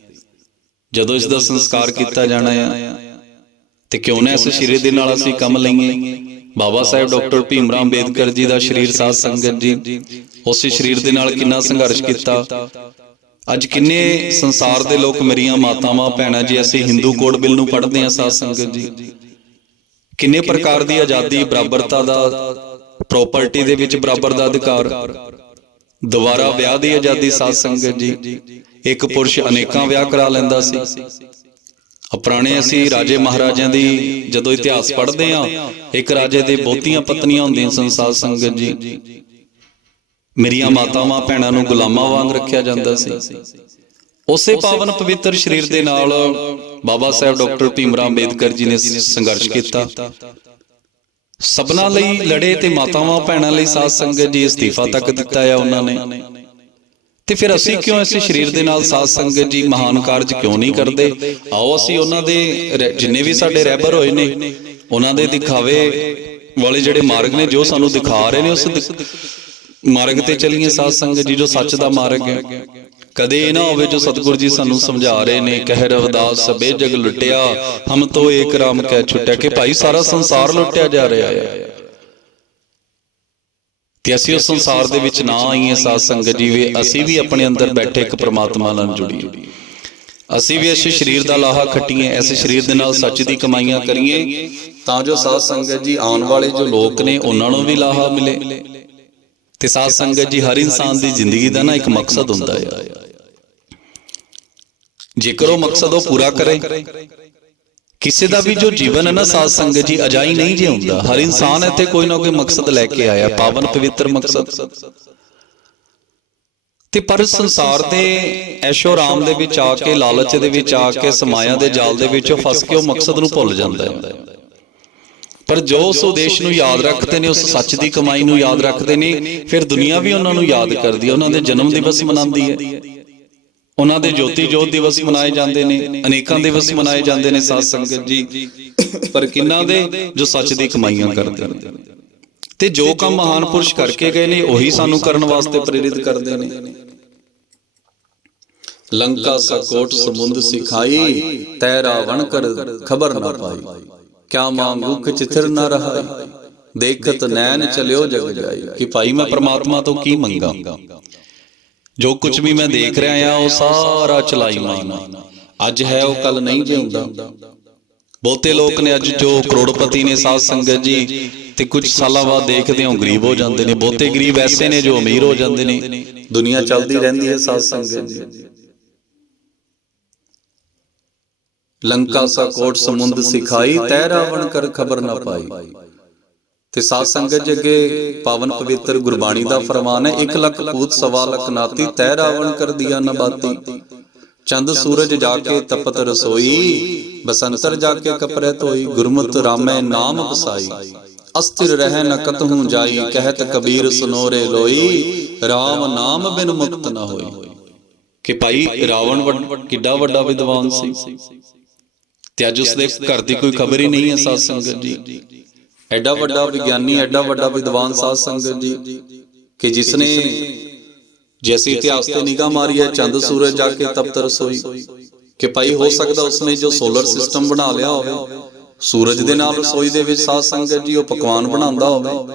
ਜਦੋਂ ਇਸ ਦਾ ਸੰਸਕਾਰ ਕੀਤਾ ਜਾਣਾ ਹੈ ਤੇ ਕਿਉਂ ਨਾ ਇਸ ਸਰੀਰ ਦੇ ਨਾਲ ਅਸੀਂ ਕੰਮ ਲਈਏ। ਬਾਬਾ ਸਾਹਿਬ ਡਾਕਟਰ ਭੀਮ ਰਾਓ ਅੰਬੇਦਕਰ ਜੀ ਦਾ ਸਰੀਰ ਸਾਧ ਸੰਗਤ ਜੀ, ਉਸੇ ਸਰੀਰ ਦੇ ਨਾਲ ਕਿੰਨਾ ਸੰਘਰਸ਼ ਕੀਤਾ। ਅੱਜ ਕਿੰਨੇ ਸੰਸਾਰ ਦੇ ਲੋਕ, ਮੇਰੀਆਂ ਮਾਤਾਵਾਂ ਭੈਣਾਂ ਜੀ, ਅਸੀਂ ਹਿੰਦੂ ਕੋਡ ਬਿੱਲ ਨੂੰ ਪੜ੍ਹਦੇ ਹਾਂ ਸਾਧ ਸੰਗਤ ਜੀ। ਕਿੰਨੇ ਪ੍ਰਕਾਰ ਦੀ ਆਜ਼ਾਦੀ, ਬਰਾਬਰਤਾ ਦਾ, ਪ੍ਰੋਪਰਟੀ ਦੇ ਵਿੱਚ ਬਰਾਬਰ ਦਾ ਅਧਿਕਾਰ, ਦੁਬਾਰਾ ਵਿਆਹ ਦੀ ਆਜ਼ਾਦੀ ਸਾਧ ਸੰਗਤ ਜੀ। ਇੱਕ ਪੁਰਸ਼ ਅਨੇਕਾਂ ਵਿਆਹ ਕਰਾ ਲੈਂਦਾ ਸੀ। ਪੁਰਾਣੇ ਅਸੀਂ ਰਾਜੇ ਮਹਾਰਾਜਿਆਂ ਦੀ ਜਦੋਂ ਇਤਿਹਾਸ ਪੜ੍ਹਦੇ ਹਾਂ, ਇੱਕ ਰਾਜੇ ਦੇ ਬਹੁਤੀਆਂ ਪਤਨੀਆਂ ਹੁੰਦੀਆਂ ਸਨ ਸਾਧ ਸੰਗਤ ਜੀ। ਮੇਰੀਆਂ ਮਾਤਾਵਾਂ ਭੈਣਾਂ ਨੂੰ ਗੁਲਾਮਾਂ ਵਾਂਗ ਰੱਖਿਆ ਜਾਂਦਾ ਸੀ। ਉਸੇ ਪਾਵਨ ਪਵਿੱਤਰ ਸਰੀਰ ਦੇ ਨਾਲ ਬਾਬਾ ਸਾਹਿਬ ਡਾਕਟਰ ਭੀਮ ਰਾਓ ਅੰਬੇਦਕਰ ਜੀ ਨੇ ਸੰਘਰਸ਼ ਕੀਤਾ, ਸਭਨਾਂ ਲਈ ਲੜੇ ਤੇ ਮਾਤਾਵਾਂ ਭੈਣਾਂ ਲਈ ਸਾਧ ਸੰਗਤ ਜੀ ਅਸਤੀਫਾ ਤੱਕ ਦਿੱਤਾ ਆ ਉਹਨਾਂ ਨੇ। ਤੇ ਫਿਰ ਅਸੀਂ ਕਿਉਂ ਇਸ ਸਰੀਰ ਦੇ ਨਾਲ ਸਾਧ ਸੰਗਤ ਜੀ ਮਹਾਨ ਕਾਰਜ ਕਿਉਂ ਨਹੀਂ ਕਰਦੇ? ਆਓ ਅਸੀਂ ਉਹਨਾਂ ਦੇ ਜਿੰਨੇ ਵੀ ਸਾਡੇ ਰਹਿਬਰ ਹੋਏ ਨੇ, ਉਹਨਾਂ ਦੇ ਦਿਖਾਵੇ ਵਾਲੇ ਜਿਹੜੇ ਮਾਰਗ ਨੇ, ਜੋ ਸਾਨੂੰ ਦਿਖਾ ਰਹੇ ਨੇ, ਉਸ ਮਾਰਗ ਤੇ ਚੱਲੀਏ ਸਾਧ ਸੰਗਤ ਜੀ, ਜੋ ਸੱਚ ਦਾ ਮਾਰਗ ਹੈ। ਕਦੇ ਇਹ ਨਾ ਹੋਵੇ ਜੋ ਸਤਿਗੁਰੂ ਜੀ ਸਾਨੂੰ ਸਮਝਾ ਰਹੇ ਨੇ, ਕਹਿ ਰਵਿਦਾਸ ਸਭੇ ਜਗ ਲੁੱਟਿਆ, ਹਮ ਤੋ ਏਕ ਰਾਮ ਕਹਿ ਛੁੱਟਿਆ, ਕਿ ਭਾਈ ਸਾਰਾ ਸੰਸਾਰ ਲੁੱਟਿਆ ਜਾ ਰਿਹਾ ਹੈ ਤੇ ਅਸੀਂ ਉਸ ਸੰਸਾਰ ਦੇ ਵਿੱਚ ਨਾ ਆਈਏ ਸਾਧ ਸੰਗਤ ਜੀ। ਵੀ ਅਸੀਂ ਵੀ ਆਪਣੇ ਅੰਦਰ ਬੈਠੇ ਇੱਕ ਪ੍ਰਮਾਤਮਾ ਨਾਲ ਜੁੜੀਏ, ਅਸੀਂ ਵੀ ਇਸ ਸਰੀਰ ਦਾ ਲਾਹਾ ਖੱਟੀਏ, ਇਸ ਸਰੀਰ ਦੇ ਨਾਲ ਸੱਚ ਦੀ ਕਮਾਈਆਂ ਕਰੀਏ, ਤਾਂ ਜੋ ਸਾਧ ਸੰਗਤ ਜੀ ਆਉਣ ਵਾਲੇ ਜੋ ਲੋਕ ਨੇ ਉਹਨਾਂ ਨੂੰ ਵੀ ਲਾਹਾ ਮਿਲੇ। ਤੇ ਸਾਧ ਸੰਗਤ ਜੀ, ਹਰ ਇਨਸਾਨ ਦੀ ਜ਼ਿੰਦਗੀ ਦਾ ਨਾ ਇੱਕ ਮਕਸਦ ਹੁੰਦਾ ਹੈ। ਜੇਕਰ ਉਹ ਮਕਸਦ ਉਹ ਪੂਰਾ ਕਰੇ, ਕਿਸੇ ਦਾ ਵੀ ਜੋ ਜੀਵਨ ਹੈ ਨਾ ਸਾਧ ਸੰਗਤ ਜੀ, ਅਜਾਈ ਨਹੀਂ ਜੇ ਹੁੰਦਾ। ਹਰ ਇਨਸਾਨ ਇੱਥੇ ਕੋਈ ਨਾ ਕੋਈ ਮਕਸਦ ਲੈ ਕੇ ਆਇਆ, ਪਾਵਨ ਪਵਿੱਤਰ ਮਕਸਦ। ਤੇ ਪਰ ਸੰਸਾਰ ਦੇ ਐਸ਼ੋ ਆਰਾਮ ਦੇ ਵਿੱਚ ਆ ਕੇ, ਲਾਲਚ ਦੇ ਵਿੱਚ ਆ ਕੇ, ਸਮਾਇਆ ਦੇ ਜਾਲ ਦੇ ਵਿੱਚ ਫਸ ਕੇ ਉਹ ਮਕਸਦ ਨੂੰ ਭੁੱਲ ਜਾਂਦਾ ਹੈ। ਪਰ ਜੋ ਉਸ ਉਦੇਸ਼ ਨੂੰ ਯਾਦ ਰੱਖਦੇ ਨੇ, ਉਸ ਸੱਚ ਦੀ ਕਮਾਈ ਨੂੰ ਯਾਦ ਰੱਖਦੇ ਨੇ, ਫਿਰ ਦੁਨੀਆ ਵੀ ਉਹਨਾਂ ਨੂੰ ਯਾਦ ਕਰਦੀ ਹੈ। ਉਹਨਾਂ ਦੇ ਜਨਮ ਦਿਵਸ ਮਨਾਉਂਦੀ ਹੈ, ਉਹਨਾਂ ਦੇ ਜੋਤੀ ਜੋਤ ਦਿਵਸ ਮਨਾਏ ਜਾਂਦੇ ਨੇ, ਅਨੇਕਾਂ ਦਿਵਸ ਮਨਾਏ ਜਾਂਦੇ ਨੇ ਸਾਧ ਸੰਗਤ ਜੀ। ਪਰ ਕਿੰਨਾ ਦੇ ਜੋ ਸੱਚ ਦੀ ਕਮਾਈਆਂ ਕਰਦੇ ਨੇ। ਤੇ ਜੋ ਕੰਮ ਮਹਾਨ ਪੁਰਸ਼ ਕਰਕੇ ਗਏ ਨੇ, ਉਹੀ ਸਾਨੂੰ ਕਰਨ ਵਾਸਤੇ ਪ੍ਰੇਰਿਤ ਕਰਦੇ ਨੇ। ਲੰਕਾ ਸਕੋਟ ਸਮੁੰਦ ਸਿਖਾਈ, ਤੈ ਰਾਵਣ ਕਰ ਖਬਰ ਨਾ ਪਾਈ, ਕਿਆ ਮੰਗੂ ਕਿ ਚਿਥਰ ਨਾ ਰਹਾਈ, ਦੇਖਤ ਨੈਣ ਚਲਿਓ ਜਗ ਜਾਈ। ਕਿ ਭਾਈ ਮੈਂ ਪ੍ਰਮਾਤਮਾ ਤੋਂ ਕੀ ਮੰਗਾ? ਜੋ ਕੁਝ ਵੀ ਮੈਂ ਦੇਖ ਰਿਹਾ ਆ ਉਹ ਸਾਰਾ ਚਲਾਈ ਮਾਨਾ। ਅੱਜ ਹੈ ਉਹ ਕੱਲ ਨਹੀਂ ਜਿਉਂਦਾ। ਬਹੁਤੇ ਲੋਕ ਨੇ ਅੱਜ ਜੋ ਕਰੋੜਪਤੀ ਨੇ ਸਾਧ ਸੰਗਤ ਜੀ, ਤੇ ਕੁਝ ਸਾਲਾਂ ਬਾਅਦ ਦੇਖਦੇ ਹੋ ਗਰੀਬ ਹੋ ਜਾਂਦੇ ਨੇ। ਬਹੁਤੇ ਗਰੀਬ ਐਸੇ ਨੇ ਜੋ ਅਮੀਰ ਹੋ ਜਾਂਦੇ ਨੇ। ਦੁਨੀਆ ਚੱਲਦੀ ਰਹਿੰਦੀ ਹੈ ਸਾਧ ਸੰਗਤ ਜੀ। ਲੰਕਾ ਸਾ ਕੋਟ ਸਮੁੰਦ ਸਿਖਾਈ, ਤੈ ਰਾਵਣ ਕਰ ਖਬਰ ਨਾ ਪਾਈ। ਤੇ ਸਾਧ ਸੰਗਤ ਜੀ ਅੱਗੇ ਪਾਵਨ ਪਵਿੱਤਰ ਗੁਰਬਾਣੀ ਦਾ ਫਰਮਾਨ ਹੈ, 1 ਲੱਖ ਪੂਤ ਸਵਾ ਲੱਖ ਨਾਤੀ, ਤੈ ਰਾਵਣ ਕਰ ਦਿਆ ਨਾ ਬਾਤੀ। ਚੰਦ ਸੂਰਜ ਜਾ ਕੇ ਤਪਤ ਰਸੋਈ, ਬਸੰਤਰ ਜਾ ਕੇ ਕਪਰੈ ਧੋਈ। ਗੁਰਮਤਿ ਰਾਮੈ ਨਾਮ ਬਸਾਈ, ਅਸਥਿਰ ਰਹਿ ਨ ਕਤਹੂ ਜਾਈ। ਕਹਿਤ ਕਬੀਰ ਸੁਨੋਰੇ ਲੋਈ, ਰਾਮ ਨਾਮ ਬਿਨ ਮੁਕਤ ਨਾ ਹੋਈ। ਕਿ ਭਾਈ ਰਾਵਣ ਕਿੱਡਾ ਵੱਡਾ ਵਿਦਵਾਨ ਸੀ, ਤੇ ਅੱਜ ਉਸਦੇ ਘਰ ਦੀ ਕੋਈ ਖਬਰ ਹੀ ਨਹੀਂ ਹੈ ਸਾਧ ਸੰਗਤ ਜੀ। ਐਡਾ ਵੱਡਾ ਵਿਗਿਆਨੀ, ਐਡਾ ਵੱਡਾ ਵਿਦਵਾਨ ਸਾਧ ਸੰਗਤ ਜੀ, ਕਿ ਜਿਸਨੇ ਜੈਸੀ ਇਤਿਹਾਸ ਤੇ ਨਿਗਾਹ ਮਾਰੀ ਹੈ, ਚੰਦ ਸੂਰਜ ਜਾ ਕੇ ਤਪਤ ਰਸੋਈ। ਕਿ ਭਾਈ ਹੋ ਸਕਦਾ ਉਸਨੇ ਜੋ ਸੋਲਰ ਸਿਸਟਮ ਬਣਾ ਲਿਆ ਹੋਵੇ, ਸੂਰਜ ਦੇ ਨਾਲ ਰਸੋਈ ਦੇ ਵਿੱਚ ਸਾਧ ਸੰਗਤ ਜੀ ਉਹ ਪਕਵਾਨ ਬਣਾਉਂਦਾ ਹੋਵੇ,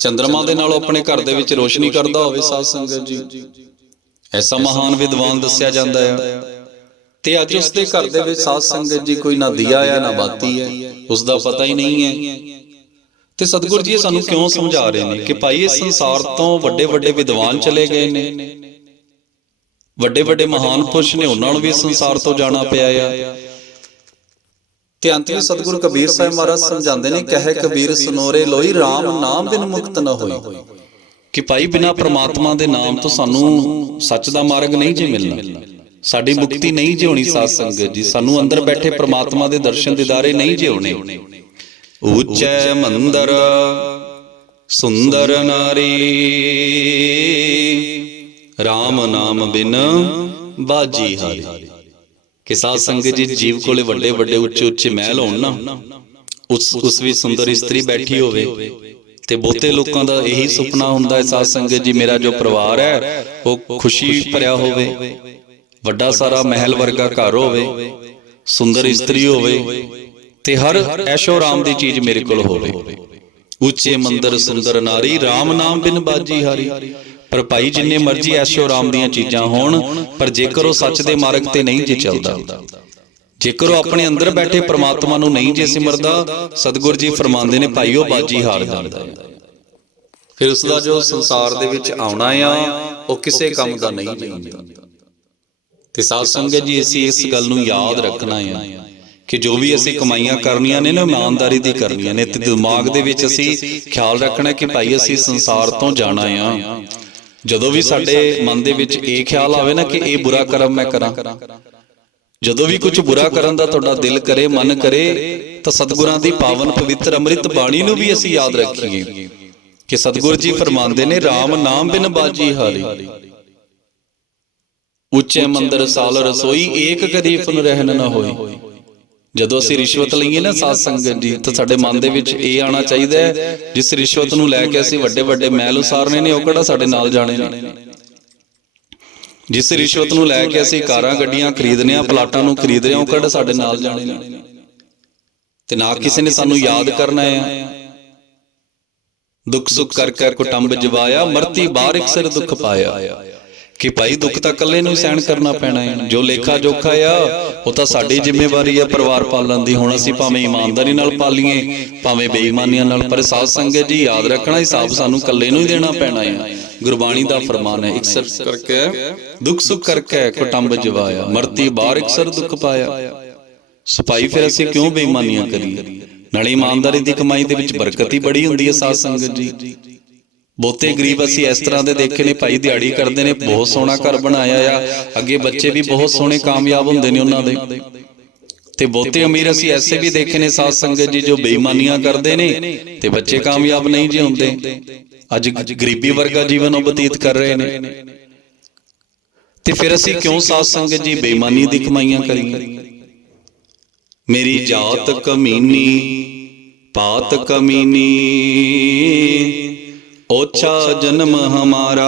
ਚੰਦਰਮਾ ਦੇ ਨਾਲ ਆਪਣੇ ਘਰ ਦੇ ਵਿੱਚ ਰੋਸ਼ਨੀ ਕਰਦਾ ਹੋਵੇ ਸਾਧ ਸੰਗਤ ਜੀ, ਐਸਾ ਮਹਾਨ ਵਿਦਵਾਨ ਦੱਸਿਆ ਜਾਂਦਾ ਹੈ। ਤੇ ਅੱਜ ਉਸ ਦੇ ਘਰ ਦੇ ਵਿੱਚ ਸਾਧ ਸੰਗਤ ਜੀ ਕੋਈ ਨਾ ਦੀਆ ਹੈ ਨਾ ਬਾਤੀ ਹੈ, ਉਸ ਦਾ ਪਤਾ ਹੀ ਨਹੀਂ ਹੈ। ਤੇ ਸਤਿਗੁਰੂ ਜੀ ਸਾਨੂੰ ਕਿਉਂ ਸਮਝਾ ਰਹੇ ਨੇ ਕਿ ਭਾਈ ਇਸ ਸੰਸਾਰ ਤੋਂ ਵੱਡੇ ਵੱਡੇ ਵਿਦਵਾਨ ਚਲੇ ਗਏ ਨੇ, ਵੱਡੇ ਵੱਡੇ ਮਹਾਨ ਪੁਰਸ਼ ਨੇ, ਉਹਨਾਂ ਨੂੰ ਵੀ ਇਸ ਸੰਸਾਰ ਤੋਂ ਜਾਣਾ ਪਿਆ ਆ। ਤੇ ਅੰਤ ਵਿੱਚ ਸਤਿਗੁਰੂ ਕਬੀਰ ਸਾਹਿਬ ਮਹਾਰਾਜ ਸਮਝਾਉਂਦੇ ਨੇ, ਕਹਿ ਕਬੀਰ ਸੁਨੋਰੇ ਲੋਈ RAM ਨਾਮ ਬਿਨ ਮੁਕਤ ਨਾ ਹੋਈ, ਕਿ ਭਾਈ ਬਿਨਾਂ ਪ੍ਰਮਾਤਮਾ ਦੇ ਨਾਮ ਤੋਂ ਸਾਨੂੰ ਸੱਚ ਦਾ ਮਾਰਗ ਨਹੀਂ ਜੇ ਮਿਲਣਾ, ਸਾਡੀ ਮੁਕਤੀ ਨਹੀਂ ਜੇ ਹੋਣੀ ਸਾਧ ਸੰਗਤ ਜੀ, ਸਾਨੂੰ ਅੰਦਰ ਬੈਠੇ ਪ੍ਰਮਾਤਮਾ ਦੇ ਦਰਸ਼ਨ ਦੀਦਾਰੇ ਨਹੀਂ ਜੇ ਹੋਣੇ। ਉੱਚੈ ਮੰਦਰ ਸੁੰਦਰ ਨਾਰੀ, RAM ਨਾਮ ਬਿਨ ਬਾਜੀ ਹਾਰੀ। ਕਿ ਸਾਧ ਸੰਗਤ ਜੀ ਜੀਵ ਕੋਲੇ ਵੱਡੇ ਵੱਡੇ ਉੱਚੇ ਉੱਚੇ ਮਹਿਲ ਹੋਣ ਨਾ, ਉਸ ਵਿੱਚ ਸੁੰਦਰ ਇਸਤਰੀ ਬੈਠੀ ਹੋਵੇ, ਤੇ ਬਹੁਤੇ ਲੋਕਾਂ ਦਾ ਇਹੀ ਸੁਪਨਾ ਹੁੰਦਾ ਹੈ ਸਾਧ ਸੰਗਤ ਜੀ, ਮੇਰਾ ਜੋ ਪਰਿਵਾਰ ਹੈ ਉਹ ਖੁਸ਼ੀ ਭਰਿਆ ਹੋਵੇ, ਵੱਡਾ ਸਾਰਾ ਮਹਿਲ ਵਰਗਾ ਘਰ ਹੋਵੇ, ਸੁੰਦਰ ਇਸਤਰੀ ਹੋਵੇ, ਤੇ ਹਰ ਐਸ਼ੋ ਆਰਾਮ ਦੀ ਚੀਜ਼ ਮੇਰੇ ਕੋਲ ਹੋਵੇ। ਉੱਚੇ ਮੰਦਰ ਸੁੰਦਰ ਨਾਰੀ, RAM ਨਾਮ ਬਿਨ ਬਾਜੀ ਹਾਰੀ। ਪਰ ਭਾਈ ਜਿੰਨੇ ਮਰਜ਼ੀ ਐਸ਼ੋ ਆਰਾਮ ਦੀਆਂ ਚੀਜ਼ਾਂ ਹੋਣ, ਪਰ ਜੇਕਰ ਉਹ ਸੱਚ ਦੇ ਮਾਰਗ ਤੇ ਨਹੀਂ ਜੇ ਚੱਲਦਾ, ਜੇਕਰ ਉਹ ਆਪਣੇ ਅੰਦਰ ਬੈਠੇ ਪ੍ਰਮਾਤਮਾ ਨੂੰ ਨਹੀਂ ਜੇ ਸਿਮਰਦਾ, ਸਤਿਗੁਰੂ ਜੀ ਫਰਮਾਉਂਦੇ ਨੇ ਭਾਈ ਉਹ ਬਾਜੀ ਹਾਰ ਜਾਂਦਾ। ਫਿਰ ਉਸ ਦਾ ਜੋ ਸੰਸਾਰ ਦੇ ਵਿੱਚ ਆਉਣਾ ਆ ਉਹ ਕਿਸੇ ਕੰਮ ਦਾ ਨਹੀਂ ਜਾਂਦਾ। ਤੇ ਸਾਧ ਸੰਗਤ ਜੀ ਅਸੀਂ ਇਸ ਗੱਲ ਨੂੰ ਯਾਦ ਰੱਖਣਾ ਆ ਕਿ ਜੋ ਵੀ ਅਸੀਂ ਕਮਾਈਆਂ ਕਰਨੀਆਂ ਨੇ ਨਾ, ਇਮਾਨਦਾਰੀ ਦੀ ਕਰਨੀਆਂ ਨੇ, ਤੇ ਦਿਮਾਗ ਦੇ ਵਿੱਚ ਅਸੀਂ ਖਿਆਲ ਰੱਖਣਾ ਕਿ ਭਾਈ ਅਸੀਂ ਸੰਸਾਰ ਤੋਂ ਜਾਣਾ ਆ। ਜਦੋਂ ਵੀ ਸਾਡੇ ਮਨ ਦੇ ਵਿੱਚ ਇਹ ਖਿਆਲ ਆਵੇ ਨਾ ਕਿ ਇਹ ਬੁਰਾ ਕਰਮ ਮੈਂ ਕਰਾਂ, ਜਦੋਂ ਵੀ ਕੁਝ ਬੁਰਾ ਕਰਨ ਦਾ ਤੁਹਾਡਾ ਦਿਲ ਕਰੇ, ਮਨ ਕਰੇ, ਤਾਂ ਸਤਿਗੁਰਾਂ ਦੀ ਪਾਵਨ ਪਵਿੱਤਰ ਅੰਮ੍ਰਿਤ ਬਾਣੀ ਨੂੰ ਵੀ ਅਸੀਂ ਯਾਦ ਰੱਖੀਏ ਕਿ ਸਤਿਗੁਰੂ ਜੀ ਫਰਮਾਉਂਦੇ ਨੇ, RAM ਨਾਮ ਬਿਨ ਬਾਜੀ ਹਾਰੀ। ਉੱਚੇ ਮੰਦਰ ਸਾਲ ਰਸੋਈ, ਏਕ ਗਰੀਬ ਨੂੰ ਰਹਿਣ ਨਾ ਹੋਈ। ਜਦੋਂ ਅਸੀਂ ਰਿਸ਼ਵਤ ਲਈਏ ਨਾ ਸਾਧ ਸੰਗਤ ਜੀ, ਤਾਂ ਸਾਡੇ ਮਨ ਦੇ ਵਿੱਚ ਇਹ ਆਉਣਾ ਚਾਹੀਦਾ ਹੈ, ਜਿਸ ਰਿਸ਼ਵਤ ਨੂੰ ਲੈ ਕੇ ਅਸੀਂ ਵੱਡੇ ਵੱਡੇ ਮਹਿਲ ਉਸਾਰਨੇ ਨੇ, ਉਹ ਕਿਹੜਾ ਸਾਡੇ ਨਾਲ ਜਾਣੇ ਨੇ। ਜਿਸ ਰਿਸ਼ਵਤ ਨੂੰ ਲੈ ਕੇ ਅਸੀਂ ਕਾਰਾਂ ਗੱਡੀਆਂ ਖਰੀਦਨੇ ਆ, ਪਲਾਟਾਂ ਨੂੰ ਖਰੀਦਨੇ ਆ, ਉਹ ਕਿਹੜਾ ਸਾਡੇ ਨਾਲ ਜਾਣੇ ਨੇ। ਤੇ ਨਾ ਕਿਸੇ ਨੇ ਸਾਨੂੰ ਯਾਦ ਕਰਨਾ ਹੈ। ਦੁੱਖ ਸੁੱਖ ਕਰਕੇ ਕੁਟੰਬ ਜਵਾਇਆ, ਮਰਤੀ ਬਾਹਰ ਇਕਸਰ ਦੁੱਖ ਪਾਇਆ। ਕਿ ਭਾਈ ਦੁੱਖ ਤਾਂ ਇਕੱਲੇ ਨੂੰ ਹੀ ਸਹਿਣ ਕਰਨਾ ਪੈਣਾ ਹੈ। ਜੋ ਲੇਖਾ ਜੋਖਾ ਆ ਉਹ ਤਾਂ ਸਾਡੀ ਜ਼ਿੰਮੇਵਾਰੀ ਹੈ ਪਰਿਵਾਰ ਪਾਲਣ ਦੀ। ਹੁਣ ਅਸੀਂ ਭਾਵੇਂ ਇਮਾਨਦਾਰੀ ਨਾਲ ਪਾਲੀਏ, ਭਾਵੇਂ ਬੇਈਮਾਨੀਆਂ ਨਾਲ, ਪਰ ਸਾਧ ਸੰਗਤ ਜੀ ਯਾਦ ਰੱਖਣਾ, ਹਿਸਾਬ ਸਾਨੂੰ ਇਕੱਲੇ ਨੂੰ ਹੀ ਦੇਣਾ ਪੈਣਾ ਹੈ। ਗੁਰਬਾਣੀ ਦਾ ਫਰਮਾਨ ਹੈ, ਇਕਸਰ ਕਰਕੇ ਦੁੱਖ ਸੁੱਖ ਕਰਕੇ ਕੁਟੰਬ ਜਵਾਇਆ, ਮਰਤੀ ਬਾਹਰ ਇਕਸਰ ਦੁੱਖ ਪਾਇਆ। ਸਪਾਈ ਫਿਰ ਅਸੀਂ ਕਿਉਂ ਬੇਈਮਾਨੀਆਂ ਕਰੀਏ? ਨਾਲੇ ਇਮਾਨਦਾਰੀ ਦੀ ਕਮਾਈ ਦੇ ਵਿੱਚ ਬਰਕਤ ਹੀ ਬੜੀ ਹੁੰਦੀ ਹੈ ਸਾਧ ਸੰਗਤ ਜੀ। ਬਹੁਤੇ ਗਰੀਬ ਅਸੀਂ ਇਸ ਤਰ੍ਹਾਂ ਦੇ ਦੇਖੇ ਨੇ, ਭਾਈ ਦਿਹਾੜੀ ਕਰਦੇ ਨੇ, ਬਹੁਤ ਸੋਹਣਾ ਘਰ ਬਣਾਇਆ ਆ, ਅੱਗੇ ਬੱਚੇ ਵੀ ਬਹੁਤ ਸੋਹਣੇ ਕਾਮਯਾਬ ਹੁੰਦੇ ਨੇ ਉਹਨਾਂ ਦੇ। ਤੇ ਬਹੁਤੇ ਅਮੀਰ ਅਸੀਂ ਐਸੇ ਵੀ ਦੇਖੇ ਨੇ ਸਾਧ ਸੰਗਤ ਜੀ, ਜੋ ਬੇਈਮਾਨੀਆਂ ਕਰਦੇ ਨੇ ਤੇ ਬੱਚੇ ਕਾਮਯਾਬ ਨਹੀਂ ਜੀ ਹੁੰਦੇ। ਅੱਜ ਗਰੀਬੀ ਵਰਗਾ ਜੀਵਨ ਉਹ ਬਤੀਤ ਕਰ ਰਹੇ ਨੇ। ਤੇ ਫਿਰ ਅਸੀਂ ਕਿਉਂ ਸਾਧ ਸੰਗਤ ਜੀ ਬੇਈਮਾਨੀ ਦੀ ਕਮਾਈਆਂ ਕਰੀਏ? ਮੇਰੀ ਜਾਤ ਕਮੀਨੀ ਪਾਤ ਕਮੀਨੀ, ओछा जन्म हमारा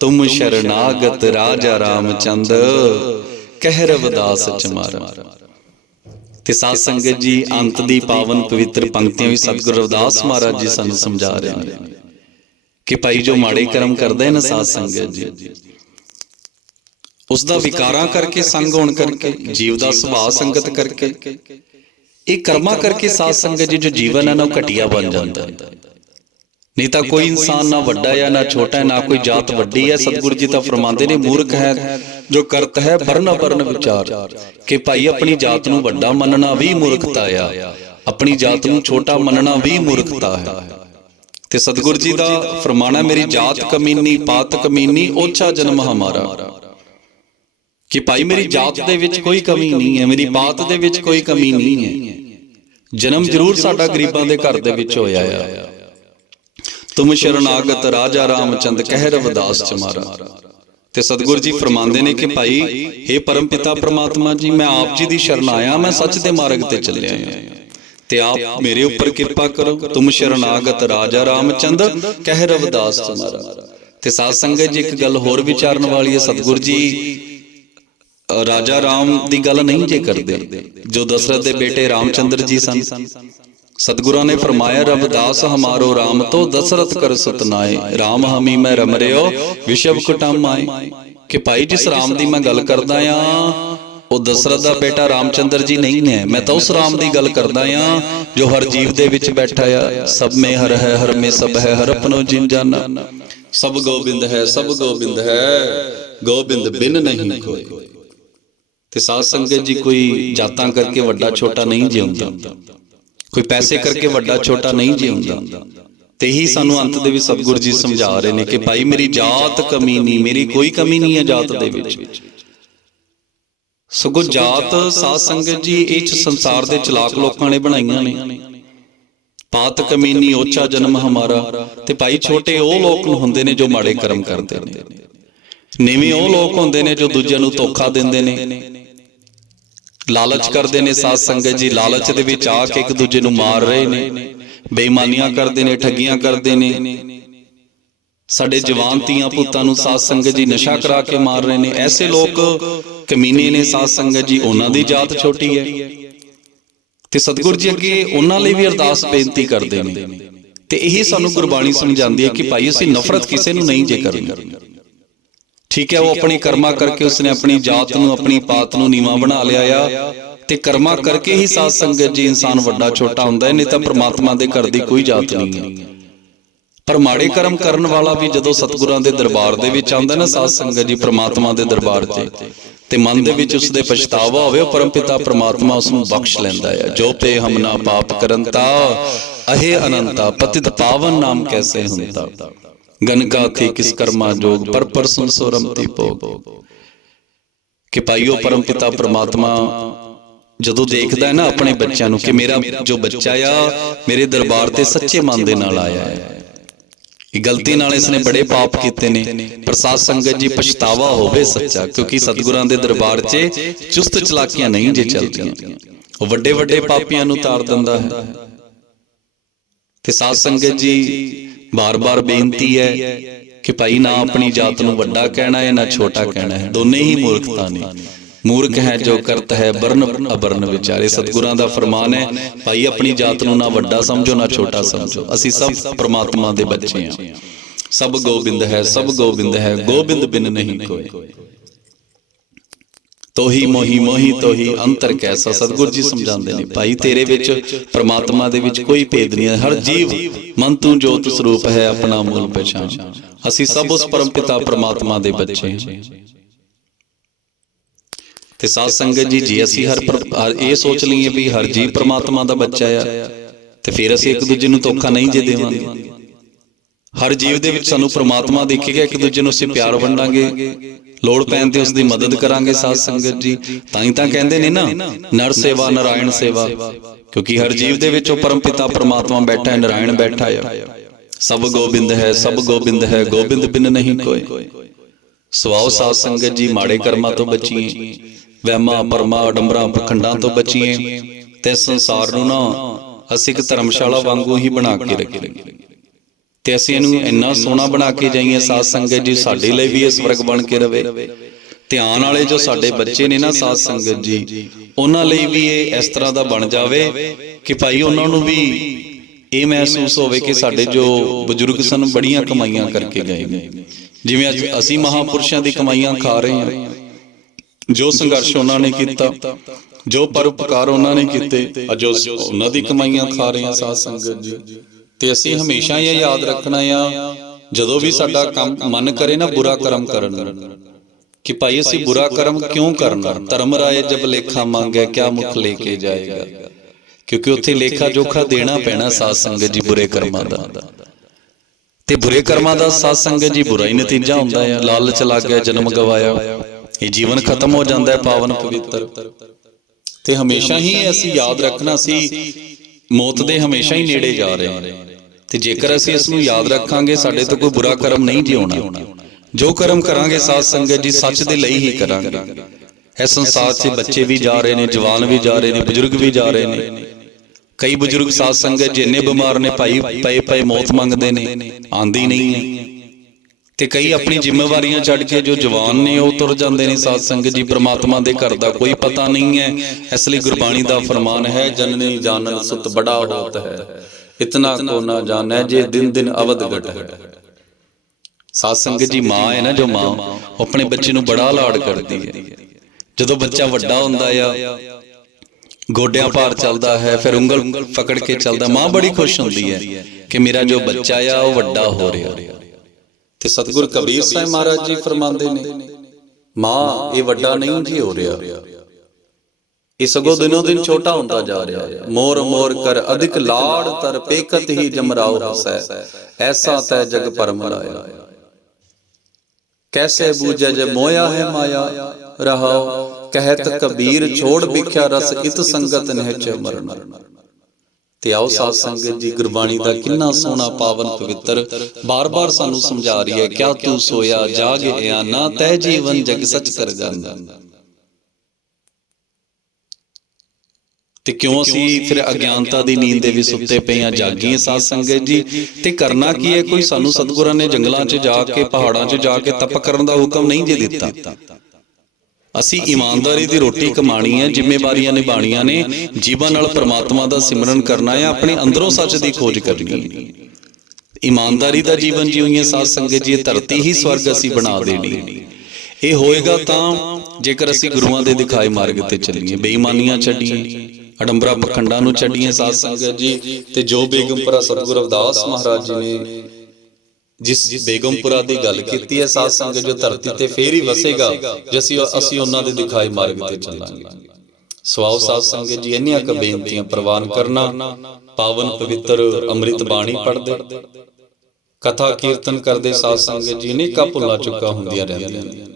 तुम शरणागत राजा रामचंद, कह रविदास चमारा। ते साध संगत जी अंत दी पावन पवित्र पंक्तियां भी सतगुरु रविदास महाराज जी सानू समझा रहे हैं कि भाई जो माड़े कर्म करदा है ना साध संगत जी, उसदा विकारां करके संग होण करके, जीव दा सुभाव संगत करके, ये कर्मां करके साध संगत जी जो जीवन है ना घटिया बन जाता है। नहीं तो कोई इंसान ना वड्डा है ना छोटा है, ना कोई जात वड्डी है। सतगुरु जी तो फरमाते ने, मूर्ख है जो करत है वर्ण वर्ण विचार, कि भाई अपनी जात नूं वड्डा मनना भी मूर्खता है, अपनी जात नूं छोटा मनना भी मूर्खता है। ते सतगुरु जी का फरमाना, मेरी जात कमीनी पात कमीनी, ओछा जन्म हमारा, कि भाई मेरी जात दे विच कोई कमी नहीं है, मेरी पात दे विच कोई कमी नहीं है। जन्म जरूर साडा गरीबां दे घर दे विच होया है। तुम शरणागत राजा रामचंद, कह रविदास चमारा। ते सतगुरु जी फरमांदे ने कि भाई हे परम पिता परमात्मा जी, मैं आप जी दी शरण आया, मैं सच दे मार्ग ते चलिया ते आप मेरे ऊपर कृपा करो। तुम शरणागत राजा रामचंद, कह रविदास चमारा। ते साध संगत जी एक गल होर विचारन वाली है। सतगुरु जी ਰਾਜਾ ਰਾਮ ਦੀ ਗੱਲ ਨਹੀਂ ਜੇ ਕਰਦੇ, ਜੋ ਦਸ਼ਰਥ ਦੇ ਬੇਟੇ ਰਾਮਚੰਦਰ ਜੀ ਸਨ। ਸਤਿਗੁਰਾਂ ਨੇ ਫਰਮਾਇਆ, ਰਵਿਦਾਸ ਹਮਾਰੋ ਰਾਮ ਤੋਂ ਦਸ਼ਰਥ ਕਰ ਸਤਨਾਏ, ਰਾਮ ਹਮੀ ਮੈਂ ਰਮ ਰਿਓ ਵਿਸ਼ਵ ਕੁਟਾਮਾਏ। ਕਿ ਭਾਈ ਜਿਸ ਰਾਮ ਦੀ ਮੈਂ ਗੱਲ ਕਰਦਾ ਆ ਉਹ ਦਸ਼ਰਥ ਦਾ ਬੇਟਾ ਰਾਮਚੰਦਰ ਜੀ ਨਹੀਂ ਹੈ, ਮੈਂ ਤਾਂ ਉਸ ਰਾਮ ਦੀ ਗੱਲ ਕਰਦਾ ਆ ਜੋ ਹਰ ਜੀਵ ਦੇ ਵਿੱਚ ਬੈਠਾ ਆ। ਸਭ ਮੇ ਹਰ ਹੈ, ਹਰ ਮੇ ਸਭ ਹੈ, ਹਰ ਆਪਣੋ ਜਿਨ ਜਾਨਾ। ਸਭ ਗੋਬਿੰਦ ਹੈ, ਸਭ ਗੋਬਿੰਦ ਹੈ, ਗੋਬਿੰਦ ਬਿਨ ਨਹੀਂ ਕੋਈ। ਤੇ ਸਾਧ ਸੰਗਤ ਜੀ, ਕੋਈ ਜਾਤਾਂ ਕਰਕੇ ਵੱਡਾ ਛੋਟਾ ਨਹੀਂ ਜਿਉਂਦਾ, ਕੋਈ ਪੈਸੇ ਕਰਕੇ ਵੱਡਾ ਛੋਟਾ ਨਹੀਂ ਜਿਉਂਦਾ। ਤੇ ਹੀ ਸਾਨੂੰ ਅੰਤ ਦੇ ਵਿੱਚ ਸਤਿਗੁਰੂ ਜੀ ਸਮਝਾ ਰਹੇ ਨੇ ਕਿ ਭਾਈ ਮੇਰੀ ਜਾਤ ਕਮੀ ਨਹੀਂ, ਮੇਰੀ ਕੋਈ ਕਮੀ ਨਹੀਂ ਹੈ ਜਾਤ ਦੇ ਵਿੱਚ। ਸਗੋਂ ਜਾਤ ਸਾਧ ਸੰਗਤ ਜੀ ਇਹ ਸੰਸਾਰ ਦੇ ਚਲਾਕ ਲੋਕਾਂ ਨੇ ਬਣਾਈਆਂ ਨੇ। ਪਾਤ ਕਮੀਨੀ ਓਚਾ ਜਨਮ ਹਮਾਰਾ। ਤੇ ਭਾਈ ਛੋਟੇ ਉਹ ਲੋਕ ਹੁੰਦੇ ਨੇ ਜੋ ਮਾੜੇ ਕਰਮ ਕਰਦੇ ਨੇ, ਨੀਵੇਂ ਉਹ ਲੋਕ ਹੁੰਦੇ ਨੇ ਜੋ ਦੂਜਿਆਂ ਨੂੰ ਧੋਖਾ ਦਿੰਦੇ ਨੇ, ਲਾਲਚ ਕਰਦੇ ਨੇ। ਸਾਧ ਸੰਗਤ ਜੀ ਲਾਲਚ ਦੇ ਵਿੱਚ ਆ ਕੇ ਇੱਕ ਦੂਜੇ ਨੂੰ ਮਾਰ ਰਹੇ ਨੇ, ਬੇਈਮਾਨੀਆਂ ਕਰਦੇ ਨੇ, ਠੱਗੀਆਂ ਕਰਦੇ ਨੇ। ਸਾਡੇ ਜਵਾਨ ਧੀਆਂ ਪੁੱਤਾਂ ਨੂੰ ਸਾਧ ਸੰਗਤ ਜੀ ਨਸ਼ਾ ਕਰਾ ਕੇ ਮਾਰ ਰਹੇ ਨੇ। ਐਸੇ ਲੋਕ ਕਮੀਨੇ ਨੇ ਸਾਧ ਸੰਗਤ ਜੀ, ਉਹਨਾਂ ਦੀ ਜਾਤ ਛੋਟੀ ਹੈ। ਤੇ ਸਤਿਗੁਰੂ ਜੀ ਅੱਗੇ ਉਹਨਾਂ ਲਈ ਵੀ ਅਰਦਾਸ ਬੇਨਤੀ ਕਰਦੇ ਨੇ। ਤੇ ਇਹੀ ਸਾਨੂੰ ਗੁਰਬਾਣੀ ਸਮਝਾਉਂਦੀ ਹੈ ਕਿ ਭਾਈ ਅਸੀਂ ਨਫ਼ਰਤ ਕਿਸੇ ਨੂੰ ਨਹੀਂ ਜੇ ਕਰਨੀ। ਠੀਕ ਹੈ, ਉਹ ਆਪਣੀ ਕਰਮਾਂ ਕਰਕੇ ਉਸਨੇ ਆਪਣੀ ਜਾਤ ਨੂੰ, ਆਪਣੀ ਪਾਤ ਨੂੰ ਨੀਵਾਂ ਬਣਾ ਲਿਆ ਆ। ਤੇ ਕਰਮਾਂ ਕਰਕੇ ਹੀ ਸਾਧ ਸੰਗਤ ਜੀ ਇਨਸਾਨ ਵੱਡਾ ਛੋਟਾ ਹੁੰਦਾ ਹੈ, ਨਹੀਂ ਤਾਂ ਪ੍ਰਮਾਤਮਾ ਦੇ ਘਰ ਦੀ ਕੋਈ ਜਾਤ ਨਹੀਂ ਹੈ। ਪਰ ਮਾੜੇ ਕਰਮ ਕਰਨ ਵਾਲਾ ਵੀ ਜਦੋਂ ਸਤਿਗੁਰਾਂ ਦੇ ਦਰਬਾਰ ਦੇ ਵਿੱਚ ਆਉਂਦਾ ਨਾ ਸਾਧ ਸੰਗਤ ਜੀ, ਪ੍ਰਮਾਤਮਾ ਦੇ ਦਰਬਾਰ 'ਚ, ਤੇ ਮਨ ਦੇ ਵਿੱਚ ਉਸਦੇ ਪਛਤਾਵਾ ਹੋਵੇ, ਉਹ ਪਰਮਪਿਤਾ ਪ੍ਰਮਾਤਮਾ ਉਸਨੂੰ ਬਖਸ਼ ਲੈਂਦਾ ਹੈ। ਜੋ ਪੇ ਹਮ ਨਾ ਪਾਪ ਕਰੰਤਾ ਅਹੇ ਅਨੰਤਾ, ਪਤਿਤ ਪਾਵਨ ਨਾਮ ਕੈਸੇ ਹੁੰਤਾ, ਗਨਕਾ ਥੀ ਕਿਸ ਕਰਮਾ ਜੋਗ, ਪਰ ਪਰ ਸੁਨ ਸੋ ਰਮਤੀ ਭੋਗ। ਕਿ ਭਾਈਓ ਪਰਮਪਿਤਾ ਪ੍ਰਮਾਤਮਾ ਜਦੋਂ ਦੇਖਦਾ ਹੈ ਨਾ ਆਪਣੇ ਬੱਚਿਆਂ ਨੂੰ ਕਿ ਮੇਰਾ ਜੋ ਬੱਚਾ ਆ ਮੇਰੇ ਦਰਬਾਰ ਤੇ ਸੱਚੇ ਮਨ ਦੇ ਨਾਲ ਆਇਆ ਹੈ, ਇਹ ਗਲਤੀ ਨਾਲ ਇਸਨੇ ਬੜੇ ਪਾਪ ਕੀਤੇ ਨੇ, ਪਰ ਸਾਧ ਸੰਗਤ ਜੀ ਪਛਤਾਵਾ ਹੋਵੇ ਸੱਚਾ, ਕਿਉਂਕਿ ਸਤਿਗੁਰਾਂ ਦੇ ਦਰਬਾਰ 'ਚ ਚੁਸਤ ਚਲਾਕੀਆਂ ਨਹੀਂ ਜੇ ਚੱਲਦੀਆਂ, ਉਹ ਵੱਡੇ ਵੱਡੇ ਪਾਪੀਆਂ ਨੂੰ ਤਾਰ ਦਿੰਦਾ ਹੈ। ਤੇ ਸਾਧ ਸੰਗਤ ਜੀ ਬਾਰ-ਬਾਰ ਬੇਨਤੀ ਹੈ ਕਿ ਭਾਈ ਨਾ ਆਪਣੀ ਜਾਤ ਨੂੰ ਵੱਡਾ ਕਹਿਣਾ ਹੈ, ਨਾ ਛੋਟਾ ਕਹਿਣਾ ਹੈ, ਦੋਨੇ ਹੀ ਮੂਰਖਤਾ ਨੇ। ਮੂਰਖ ਹੈ ਜੋ ਕਰਤ ਹੈ ਬਰਨ ਅਬਰਨ ਵਿਚਾਰੇ। ਸਤਿਗੁਰਾਂ ਦਾ ਫਰਮਾਨ ਹੈ, ਭਾਈ ਆਪਣੀ ਜਾਤ ਨੂੰ ਨਾ ਵੱਡਾ ਸਮਝੋ ਨਾ ਛੋਟਾ ਸਮਝੋ, ਅਸੀਂ ਸਭ ਪ੍ਰਮਾਤਮਾ ਦੇ ਬੱਚੇ ਹਾਂ। ਸਭ ਗੋਬਿੰਦ ਹੈ, ਸਭ ਗੋਬਿੰਦ ਹੈ, ਗੋਬਿੰਦ ਬਿਨ ਨਹੀਂ ਕੋਈ। ਤੋਹੀ ਮੋਹੀ ਮੋਹੀ ਤੋਹੀ ਅੰਤਰ ਕੈਸਾ। ਸਤਿਗੁਰੂ ਜੀ ਸਮਝਾਉਂਦੇ ਨੇ ਭਾਈ ਤੇਰੇ ਵਿੱਚ ਪ੍ਰਮਾਤਮਾ ਦੇ ਵਿੱਚ ਕੋਈ ਭੇਦ ਨਹੀਂ ਹੈ, ਹਰ ਜੀਵ ਮਨ ਤੂੰ ਜੋਤ ਸਰੂਪ ਹੈ, ਆਪਣਾ ਮੂਲ ਪਛਾਣ। ਅਸੀਂ ਸਭ ਉਸ ਪਰਮਪਿਤਾ ਪ੍ਰਮਾਤਮਾ ਦੇ ਬੱਚੇ ਹਾਂ। ਤੇ ਸਾਧ ਸੰਗਤ ਜੀ, ਜੇ ਅਸੀਂ ਇਹ ਸੋਚ ਲਈਏ ਵੀ ਹਰ ਜੀਵ ਪ੍ਰਮਾਤਮਾ ਦਾ ਬੱਚਾ ਆ, ਤੇ ਫਿਰ ਅਸੀਂ ਇੱਕ ਦੂਜੇ ਨੂੰ ਧੋਖਾ ਨਹੀਂ ਜੇ ਦੇਵਾਂਗੇ। ਹਰ ਜੀਵ ਦੇ ਵਿੱਚ ਸਾਨੂੰ ਪ੍ਰਮਾਤਮਾ ਦੇਖੇਗਾ, ਇੱਕ ਦੂਜੇ ਨੂੰ ਅਸੀਂ ਪਿਆਰ ਵੰਡਾਂਗੇ, ਲੋੜ ਪੈਣ ਤੇ ਉਸ ਦੀ ਮਦਦ ਕਰਾਂਗੇ। ਸਾਧ ਸੰਗਤ ਜੀ ਤਾਂ ਹੀ ਤਾਂ ਕਹਿੰਦੇ ਨੇ ਨਾ, ਨਰ ਸੇਵਾ ਨਾਰਾਇਣ ਸੇਵਾ, ਕਿਉਂਕਿ ਹਰ ਜੀਵ ਦੇ ਵਿੱਚ ਉਹ ਪਰਮਪਿਤਾ ਪ੍ਰਮਾਤਮਾ ਬੈਠਾ ਹੈ, ਨਾਰਾਇਣ ਬੈਠਾ ਆ। ਸਭ ਗੋਬਿੰਦ ਹੈ, ਸਭ ਗੋਬਿੰਦ ਹੈ, ਗੋਬਿੰਦ ਬਿਨ ਨਹੀਂ ਕੋਈ। ਸਵਾਓ ਸਾਧ ਸੰਗਤ ਜੀ, ਮਾੜੇ ਕਰਮਾਂ ਤੋਂ ਬਚੀਏ, ਵਹਿਮਾਂ ਭਰਮਾਂ ਅਡੰਬਰਾਂ ਪਖੰਡਾਂ ਤੋਂ ਬਚੀਏ, ਤੇ ਸੰਸਾਰ ਨੂੰ ਨਾ ਅਸੀਂ ਇੱਕ ਧਰਮਸ਼ਾਲਾ ਵਾਂਗੂ ਹੀ ਬਣਾ ਕੇ ਰੱਖੀਏ, ਤੇ ਅਸੀਂ ਇਹਨੂੰ ਇੰਨਾ ਸੋਹਣਾ ਬਣਾ ਕੇ ਜਾਈਏ ਸਾਧ ਸੰਗਤ ਜੀ, ਸਾਡੇ ਲਈ ਵੀ ਇਹ ਸਵਰਗ ਬਣ ਕੇ ਰਵੇ। ਧਿਆਨ ਵਾਲੇ ਜੋ ਸਾਡੇ ਬੱਚੇ ਨੇ ਨਾ ਸਾਧ ਸੰਗਤ ਜੀ, ਉਹਨਾਂ ਲਈ ਵੀ ਇਹ ਇਸ ਤਰ੍ਹਾਂ ਦਾ ਬਣ ਜਾਵੇ ਕਿ ਭਾਈ ਉਹਨਾਂ ਨੂੰ ਵੀ ਇਹ ਮਹਿਸੂਸ ਹੋਵੇ ਕਿ ਸਾਡੇ ਜੋ ਬਜ਼ੁਰਗ ਸਨ ਬੜੀਆਂ ਕਮਾਈਆਂ ਕਰਕੇ ਗਏ ਨੇ, ਜਿਵੇਂ ਅੱਜ ਅਸੀਂ ਮਹਾਂਪੁਰਸ਼ਾਂ ਦੀ ਕਮਾਈਆਂ ਖਾ ਰਹੇ ਹਾਂ। ਜੋ ਸੰਘਰਸ਼ ਉਹਨਾਂ ਨੇ ਕੀਤਾ, ਜੋ ਪਰਉਪਕਾਰ ਉਹਨਾਂ ਨੇ ਕੀਤੇ, ਅੱਜ ਉਹਨਾਂ ਦੀ ਕਮਾਈਆਂ ਖਾ ਰਹੇ ਹਾਂ ਸਾਧ ਸੰਗਤ ਜੀ। ਤੇ ਅਸੀਂ ਹਮੇਸ਼ਾ ਇਹ ਯਾਦ ਰੱਖਣਾ ਆ, ਜਦੋਂ ਵੀ ਸਾਡਾ ਕੰਮ ਮਨ ਕਰੇ ਨਾ ਬੁਰਾ ਕਰਮ ਕਰਨ ਨੂੰ, ਕਿ ਭਾਈ ਅਸੀਂ ਬੁਰਾ ਕਰਮ ਕਿਉਂ ਕਰਨਾ। ਧਰਮ ਰਾਏ ਜਬ ਲੇਖਾ ਮੰਗੇ ਕਿਆ ਮੁਖ ਲੈ ਕੇ ਜਾਏਗਾ, ਕਿਉਂਕਿ ਉੱਥੇ ਲੇਖਾ ਜੋਖਾ ਦੇਣਾ ਪੈਣਾ ਸਾਧ ਸੰਗਤ ਜੀ ਬੁਰੇ ਕਰਮਾਂ ਦਾ। ਤੇ ਬੁਰੇ ਕਰਮਾਂ ਦਾ ਸਾਧ ਸੰਗਤ ਜੀ ਬੁਰਾ ਹੀ ਨਤੀਜਾ ਹੁੰਦਾ ਹੈ। ਲਾਲਚ ਲੱਗ ਗਿਆ, ਜਨਮ ਗਵਾਇਆ, ਇਹ ਜੀਵਨ ਖਤਮ ਹੋ ਜਾਂਦਾ ਹੈ ਪਾਵਨ ਪਵਿੱਤਰ। ਤੇ ਹਮੇਸ਼ਾ ਹੀ ਅਸੀਂ ਯਾਦ ਰੱਖਣਾ, ਅਸੀਂ ਮੌਤ ਦੇ ਹਮੇਸ਼ਾ ਹੀ ਨੇੜੇ ਜਾ ਰਹੇ ਹਾਂ। ਤੇ ਜੇਕਰ ਅਸੀਂ ਇਸ ਨੂੰ ਯਾਦ ਰੱਖਾਂਗੇ, ਸਾਡੇ ਤੋਂ ਕੋਈ ਬੁਰਾ ਕਰਮ ਨਹੀਂ ਜਿਉਣਾ। ਜੋ ਕਰਮ ਕਰਾਂਗੇ ਸਾਧ ਸੰਗਤ ਜੀ ਸੱਚ ਦੇ ਲਈ ਹੀ ਕਰਾਂਗੇ। ਇਸ ਸੰਸਾਰ 'ਚ ਬੱਚੇ ਵੀ ਜਾ ਰਹੇ ਨੇ, ਜਵਾਨ ਵੀ ਜਾ ਰਹੇ ਨੇ, ਬਜ਼ੁਰਗ ਵੀ ਜਾ ਰਹੇ ਨੇ। ਕਈ ਬਜ਼ੁਰਗ ਸਾਧ ਸੰਗਤ ਜੀ ਇੰਨੇ ਬਿਮਾਰ ਨੇ ਭਾਈ, ਪਏ ਪਏ ਮੌਤ ਮੰਗਦੇ ਨੇ, ਆਂਦੀ ਨਹੀਂ ਹੈ। ਤੇ ਕਈ ਆਪਣੀ ਜ਼ਿੰਮੇਵਾਰੀਆਂ ਛੱਡ ਕੇ ਜੋ ਜਵਾਨ ਨੇ ਉਹ ਤੁਰ ਜਾਂਦੇ ਨੇ ਸਾਧ ਸੰਗਤ ਜੀ। ਪ੍ਰਮਾਤਮਾ ਦੇ ਘਰ ਦਾ ਕੋਈ ਪਤਾ ਨਹੀਂ ਹੈ, ਇਸ ਲਈ ਗੁਰਬਾਣੀ ਦਾ ਫਰਮਾਨ ਹੈ, ਜਨਨੀ ਜਾਣਨ ਸੁਤ ਬੜਾ ਹੋਤ ਹੈ, ਇਤਨਾ ਕੋ ਨਾ ਜਾਣੈ ਜੇ ਦਿਨ ਦਿਨ ਅਵਧ ਘਟ ਹੈ। ਸਾਧ ਸੰਗਤ ਜੀ, ਮਾਂ ਹੈ ਨਾ ਜੋ ਮਾਂ, ਉਹ ਆਪਣੇ ਬੱਚੇ ਨੂੰ ਬੜਾ ਲਾਡ ਕਰਦੀ ਹੈ। ਜਦੋਂ ਬੱਚਾ ਵੱਡਾ ਹੁੰਦਾ ਆ, ਗੋਡਿਆਂ ਭਾਰ ਚੱਲਦਾ ਹੈ, ਫਿਰ ਉਂਗਲ ਪਕੜ ਕੇ ਚੱਲਦਾ, ਮਾਂ ਬੜੀ ਖੁਸ਼ ਹੁੰਦੀ ਹੈ ਕਿ ਮੇਰਾ ਜੋ ਬੱਚਾ ਆ ਉਹ ਵੱਡਾ ਹੋ ਰਿਹਾ। ਤੇ ਸਤਿਗੁਰ ਕਬੀਰ ਸਾਹਿਬ ਮਹਾਰਾਜ ਜੀ ਫਰਮਾਉਂਦੇ ਨੇ, ਮਾਂ ਇਹ ਵੱਡਾ ਨਹੀਂ ਜੀ ਹੋ ਰਿਹਾ, ਇਹ ਸਗੋਂ ਦਿਨੋਂ ਦਿਨ ਛੋਟਾ ਹੁੰਦਾ ਜਾ ਰਿਹਾ ਹੈ। ਮੋਰ ਮੋਰ ਕਰ ਅਧਿਕ ਲਾੜ ਤਰ ਪੇਕਤ ਹੀ ਜਮਰਾਓ ਹਸੈ, ਐਸਾ ਤੈ ਜਗ ਭਰਮ ਲਾਇਆ। कैसे बूझे जे मोया है माया रहाओ, कहत कबीर छोड़ बिख्या रस इत संगत निहच मरना। ਤੇ ਆਓ ਸਾਧ ਸੰਗਤ ਜੀ, ਗੁਰਬਾਣੀ ਦਾ ਕਿੰਨਾ ਸੋਹਣਾ ਪਾਵਨ ਪਵਿੱਤਰ ਬਾਰ-ਬਾਰ ਸਾਨੂੰ ਸਮਝਾ ਰਹੀ ਹੈ, ਕਿਆ ਤੂੰ ਸੋਇਆ ਜਾਗ ਗਿਆ ਨਾ, ਤੈ ਜੀਵਨ ਜਗ ਸੱਚ ਕਰ ਜਾਂਦਾ। ਤੇ ਕਿਉਂ ਅਸੀਂ ਫਿਰ ਅਗਿਆਨਤਾ ਦੀ ਨੀਂਦ ਦੇ ਵੀ ਸੁੱਤੇ ਪਏ ਆ, ਜਾਗੀਏ ਸਾਧ ਸੰਗਤ ਜੀ। ਤੇ ਕਰਨਾ ਕੀ ਹੈ? ਕੋਈ ਸਾਨੂੰ ਸਤਿਗੁਰਾਂ ਨੇ ਜੰਗਲਾਂ 'ਚ ਜਾ ਕੇ, ਪਹਾੜਾਂ 'ਚ ਜਾ ਕੇ ਤਪ ਕਰਨ ਦਾ ਹੁਕਮ ਨਹੀਂ ਜੇ ਦਿੱਤਾ। ਅਸੀਂ ਇਮਾਨਦਾਰੀ ਦੀ ਰੋਟੀ ਕਮਾਣੀ ਹੈ, ਜ਼ਿੰਮੇਵਾਰੀਆਂ ਨਿਭਾਣੀਆਂ ਨੇ, ਜੀਵਨ ਨਾਲ ਪ੍ਰਮਾਤਮਾ ਦਾ ਸਿਮਰਨ ਕਰਨਾ ਹੈ, ਆਪਣੇ ਅੰਦਰੋਂ ਸੱਚ ਦੀ ਖੋਜ ਕਰਨੀ ਹੈ, ਇਮਾਨਦਾਰੀ ਦਾ ਜੀਵਨ ਜਿਉਈਏ ਸਾਧ ਸੰਗਤ ਜੀ। ਇਹ ਧਰਤੀ ਹੀ ਸਵਰਗ ਅਸੀਂ ਬਣਾ ਦੇਣੀ। ਇਹ ਹੋਏਗਾ ਤਾਂ ਜੇਕਰ ਅਸੀਂ ਗੁਰੂਆਂ ਦੇ ਦਿਖਾਏ ਮਾਰਗ ਤੇ ਚੱਲੀਏ, ਬੇਈਮਾਨੀਆਂ ਛੱਡੀਏ, ਅਡੰਬਰਾ ਪਖੰਡਾਂ ਨੂੰ ਛੱਡੀਏ ਸਾਧ ਸੰਗਤ ਜੀ। ਤੇ ਜੋ ਬੇਗਮਪੁਰਾ ਸਤਿਗੁਰੂ ਰਵਿਦਾਸ ਮਹਾਰਾਜ ਜੀ ਨੇ ਜਿਸ ਬੇਗਮਪੁਰਾ ਦੀ ਗੱਲ ਕੀਤੀ ਹੈ ਸਾਧ ਸੰਗਤ, ਜੋ ਧਰਤੀ ਤੇ ਫੇਰ ਹੀ ਵਸੇਗਾ ਜੇ ਅਸੀਂ ਉਹਨਾਂ ਦੇ ਦਿਖਾਏ ਮਾਰਗ ਤੇ ਚੱਲਾਂਗੇ। ਸਵਾਓ ਸਾਧ ਸੰਗਤ ਜੀ, ਇੰਨੀਆਂ ਕੁ ਬੇਨਤੀਆਂ ਪ੍ਰਵਾਨ ਕਰਨਾ। ਪਾਵਨ ਪਵਿੱਤਰ ਅੰਮ੍ਰਿਤ ਬਾਣੀ ਪੜ੍ਹਦੇ, ਕਥਾ ਕੀਰਤਨ ਕਰਦੇ ਸਾਧ ਸੰਗਤ ਜੀ, ਅਨੇਕਾਂ ਭੁੱਲਾਂ ਚੁੱਕਾਂ ਹੁੰਦੀਆਂ ਰਹਿੰਦੀਆਂ ਨੇ।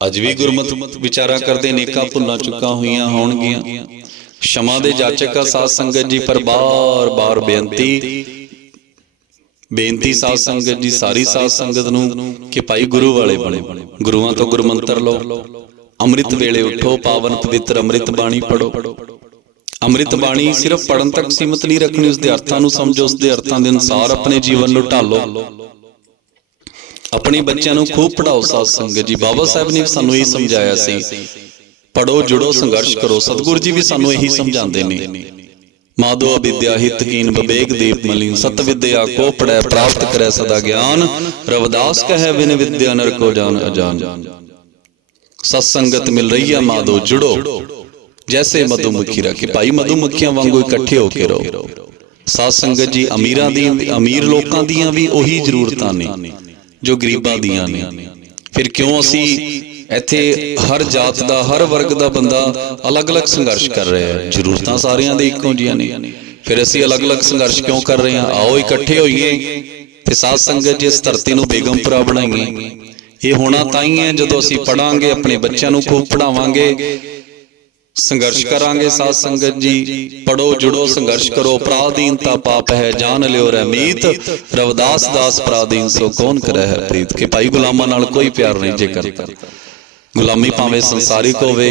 ਅੱਜ ਵੀ ਗੁਰਮਤਿ ਵਿਚਾਰਾ ਕਰਦੇ, ਅਨੇਕਾਂ ਭੁੱਲਾਂ ਚੁੱਕਾਂ ਹੋਈਆਂ ਹੋਣਗੀਆਂ। क्षमा दे जाचक साध संगत जी, पर बार बार बेनती साध संगत जी, सारी साध संगत नूं कि भाई गुरु वाले बने, गुरुआं तो गुरु मंत्र लो, अमृत वेले उठो, पावन पवित्र अमृत बाणी पढ़ो। अमृत बाणी सिर्फ पढ़न तक सीमित नहीं रखनी, उसके अर्थां नूं समझो, उसके अर्थां दे अनुसार अपने जीवन नूं ढालो। अपने बच्चों नूं खूब पढ़ाओ साध संगत जी। बाबा साहब ने सानूं यही समझाया सी, पढ़ो जुड़ो संघर्ष करो। सतगुरु जी भी सानू यही समझाते ने, माधो अविद्या हितहीन विवेक दीप मलिन, सत विद्या को पढ़ै प्राप्त करे सदा ज्ञान, रविदास कहे बिन विद्या नर को जान अजान। सत्संगत मिल रही है माधो जुड़ो, जैसे मधुमक्खी रखी, भाई मधुमक्खियां वांगू इकट्ठे होके रहो। साध संगत जी, अमीरां दी, अमीर लोकां दियां भी ओही जरूरतां ने जो गरीबां दियां ने। फिर क्यों असी ਇੱਥੇ हर जात का हर वर्ग का बंदा अलग अलग संघर्ष कर रहा है, जरूरतां सारियां दी इक्को जिहियां ने, फिर असी अलग अलग संघर्ष क्यों कर रहे हैं? आओ इकट्ठे होइए ते साध संगत जी इस धरती नूं बेगमपुरा बनाइए। ये होना ताई है जदों असी पढ़ांगे, अपने बच्चों नूं खूब पढ़ावांगे, संघर्ष करांगे। साध संगत जी, पढ़ो जुड़ो संघर्ष करो, पराधीनता पाप है जान लियो रहमीत, रविदास दास पराधीन सो कौन करे है प्रीत। कि भाई गुलामां नाल कोई प्यार नहीं जे करता। गुलामी भावें संसारिक होवे,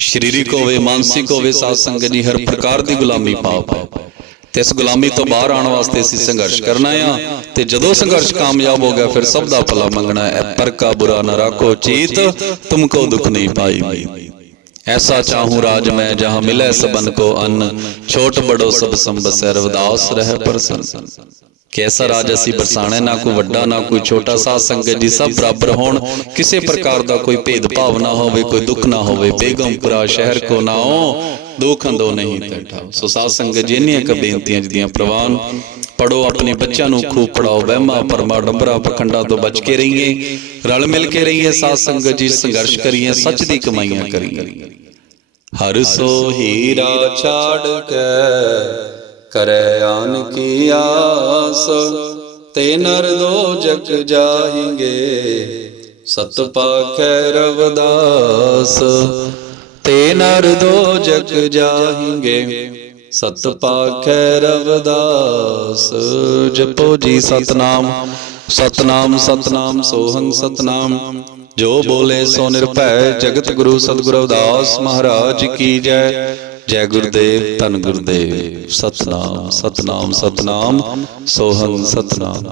शरीरिक होवे, मानसिक होवे, साध संगत जी हर प्रकार की गुलामी पाप है। ते इस गुलामी तो बाहर आने वास्ते असीं संघर्ष करना है। ते जदों संघर्ष कामयाब हो गया फिर सब दा भला मंगना है। पर का बुरा न राखो चीत, तुमको दुख नहीं पाई। ऐसा चाहूं राज मैं जहां मिले सबन को अन्न, छोट बड़ो सब संबसै, रविदास रह प्रसन्न। कैसा राज असी बरसाना, ना कोई वड्डा ना कोई छोटा। साध संगत जी सब बराबर होण, किसी प्रकार का कोई भेदभाव ना होवे, कोई दुख ना होवे। बेगमपुरा शहर को ना हो, दुख अंदो नहीं तैठाओ। सो साध संगत जी, इन्नियां क बेनतियां जिहदियां प्रवान। पढ़ो, अपने बच्चों को खूब पढ़ाओ, वहमां भरमां डंबरा पखंडा तो बच के रहिए, रल मिल के रहिए। साध संगत जी संघर्ष करिए, सच दी कमाइयां करिए। हर सो हीरा छाड़ के करे आन की आस, ते नर दो जग जाएंगे, सत पाखै रविदास। ते नर दो जग जाएंगे, सत पाखै रविदास। जपो जी सतनाम सतनाम सतनाम सोहं सतनाम, जो बोले सो निर्भय। जगत गुरु सतगुरु रविदास महाराज की जय। जय गुरुदेव, धन गुरुदेव। सतनाम सतनाम सतनाम सोहं सतनाम।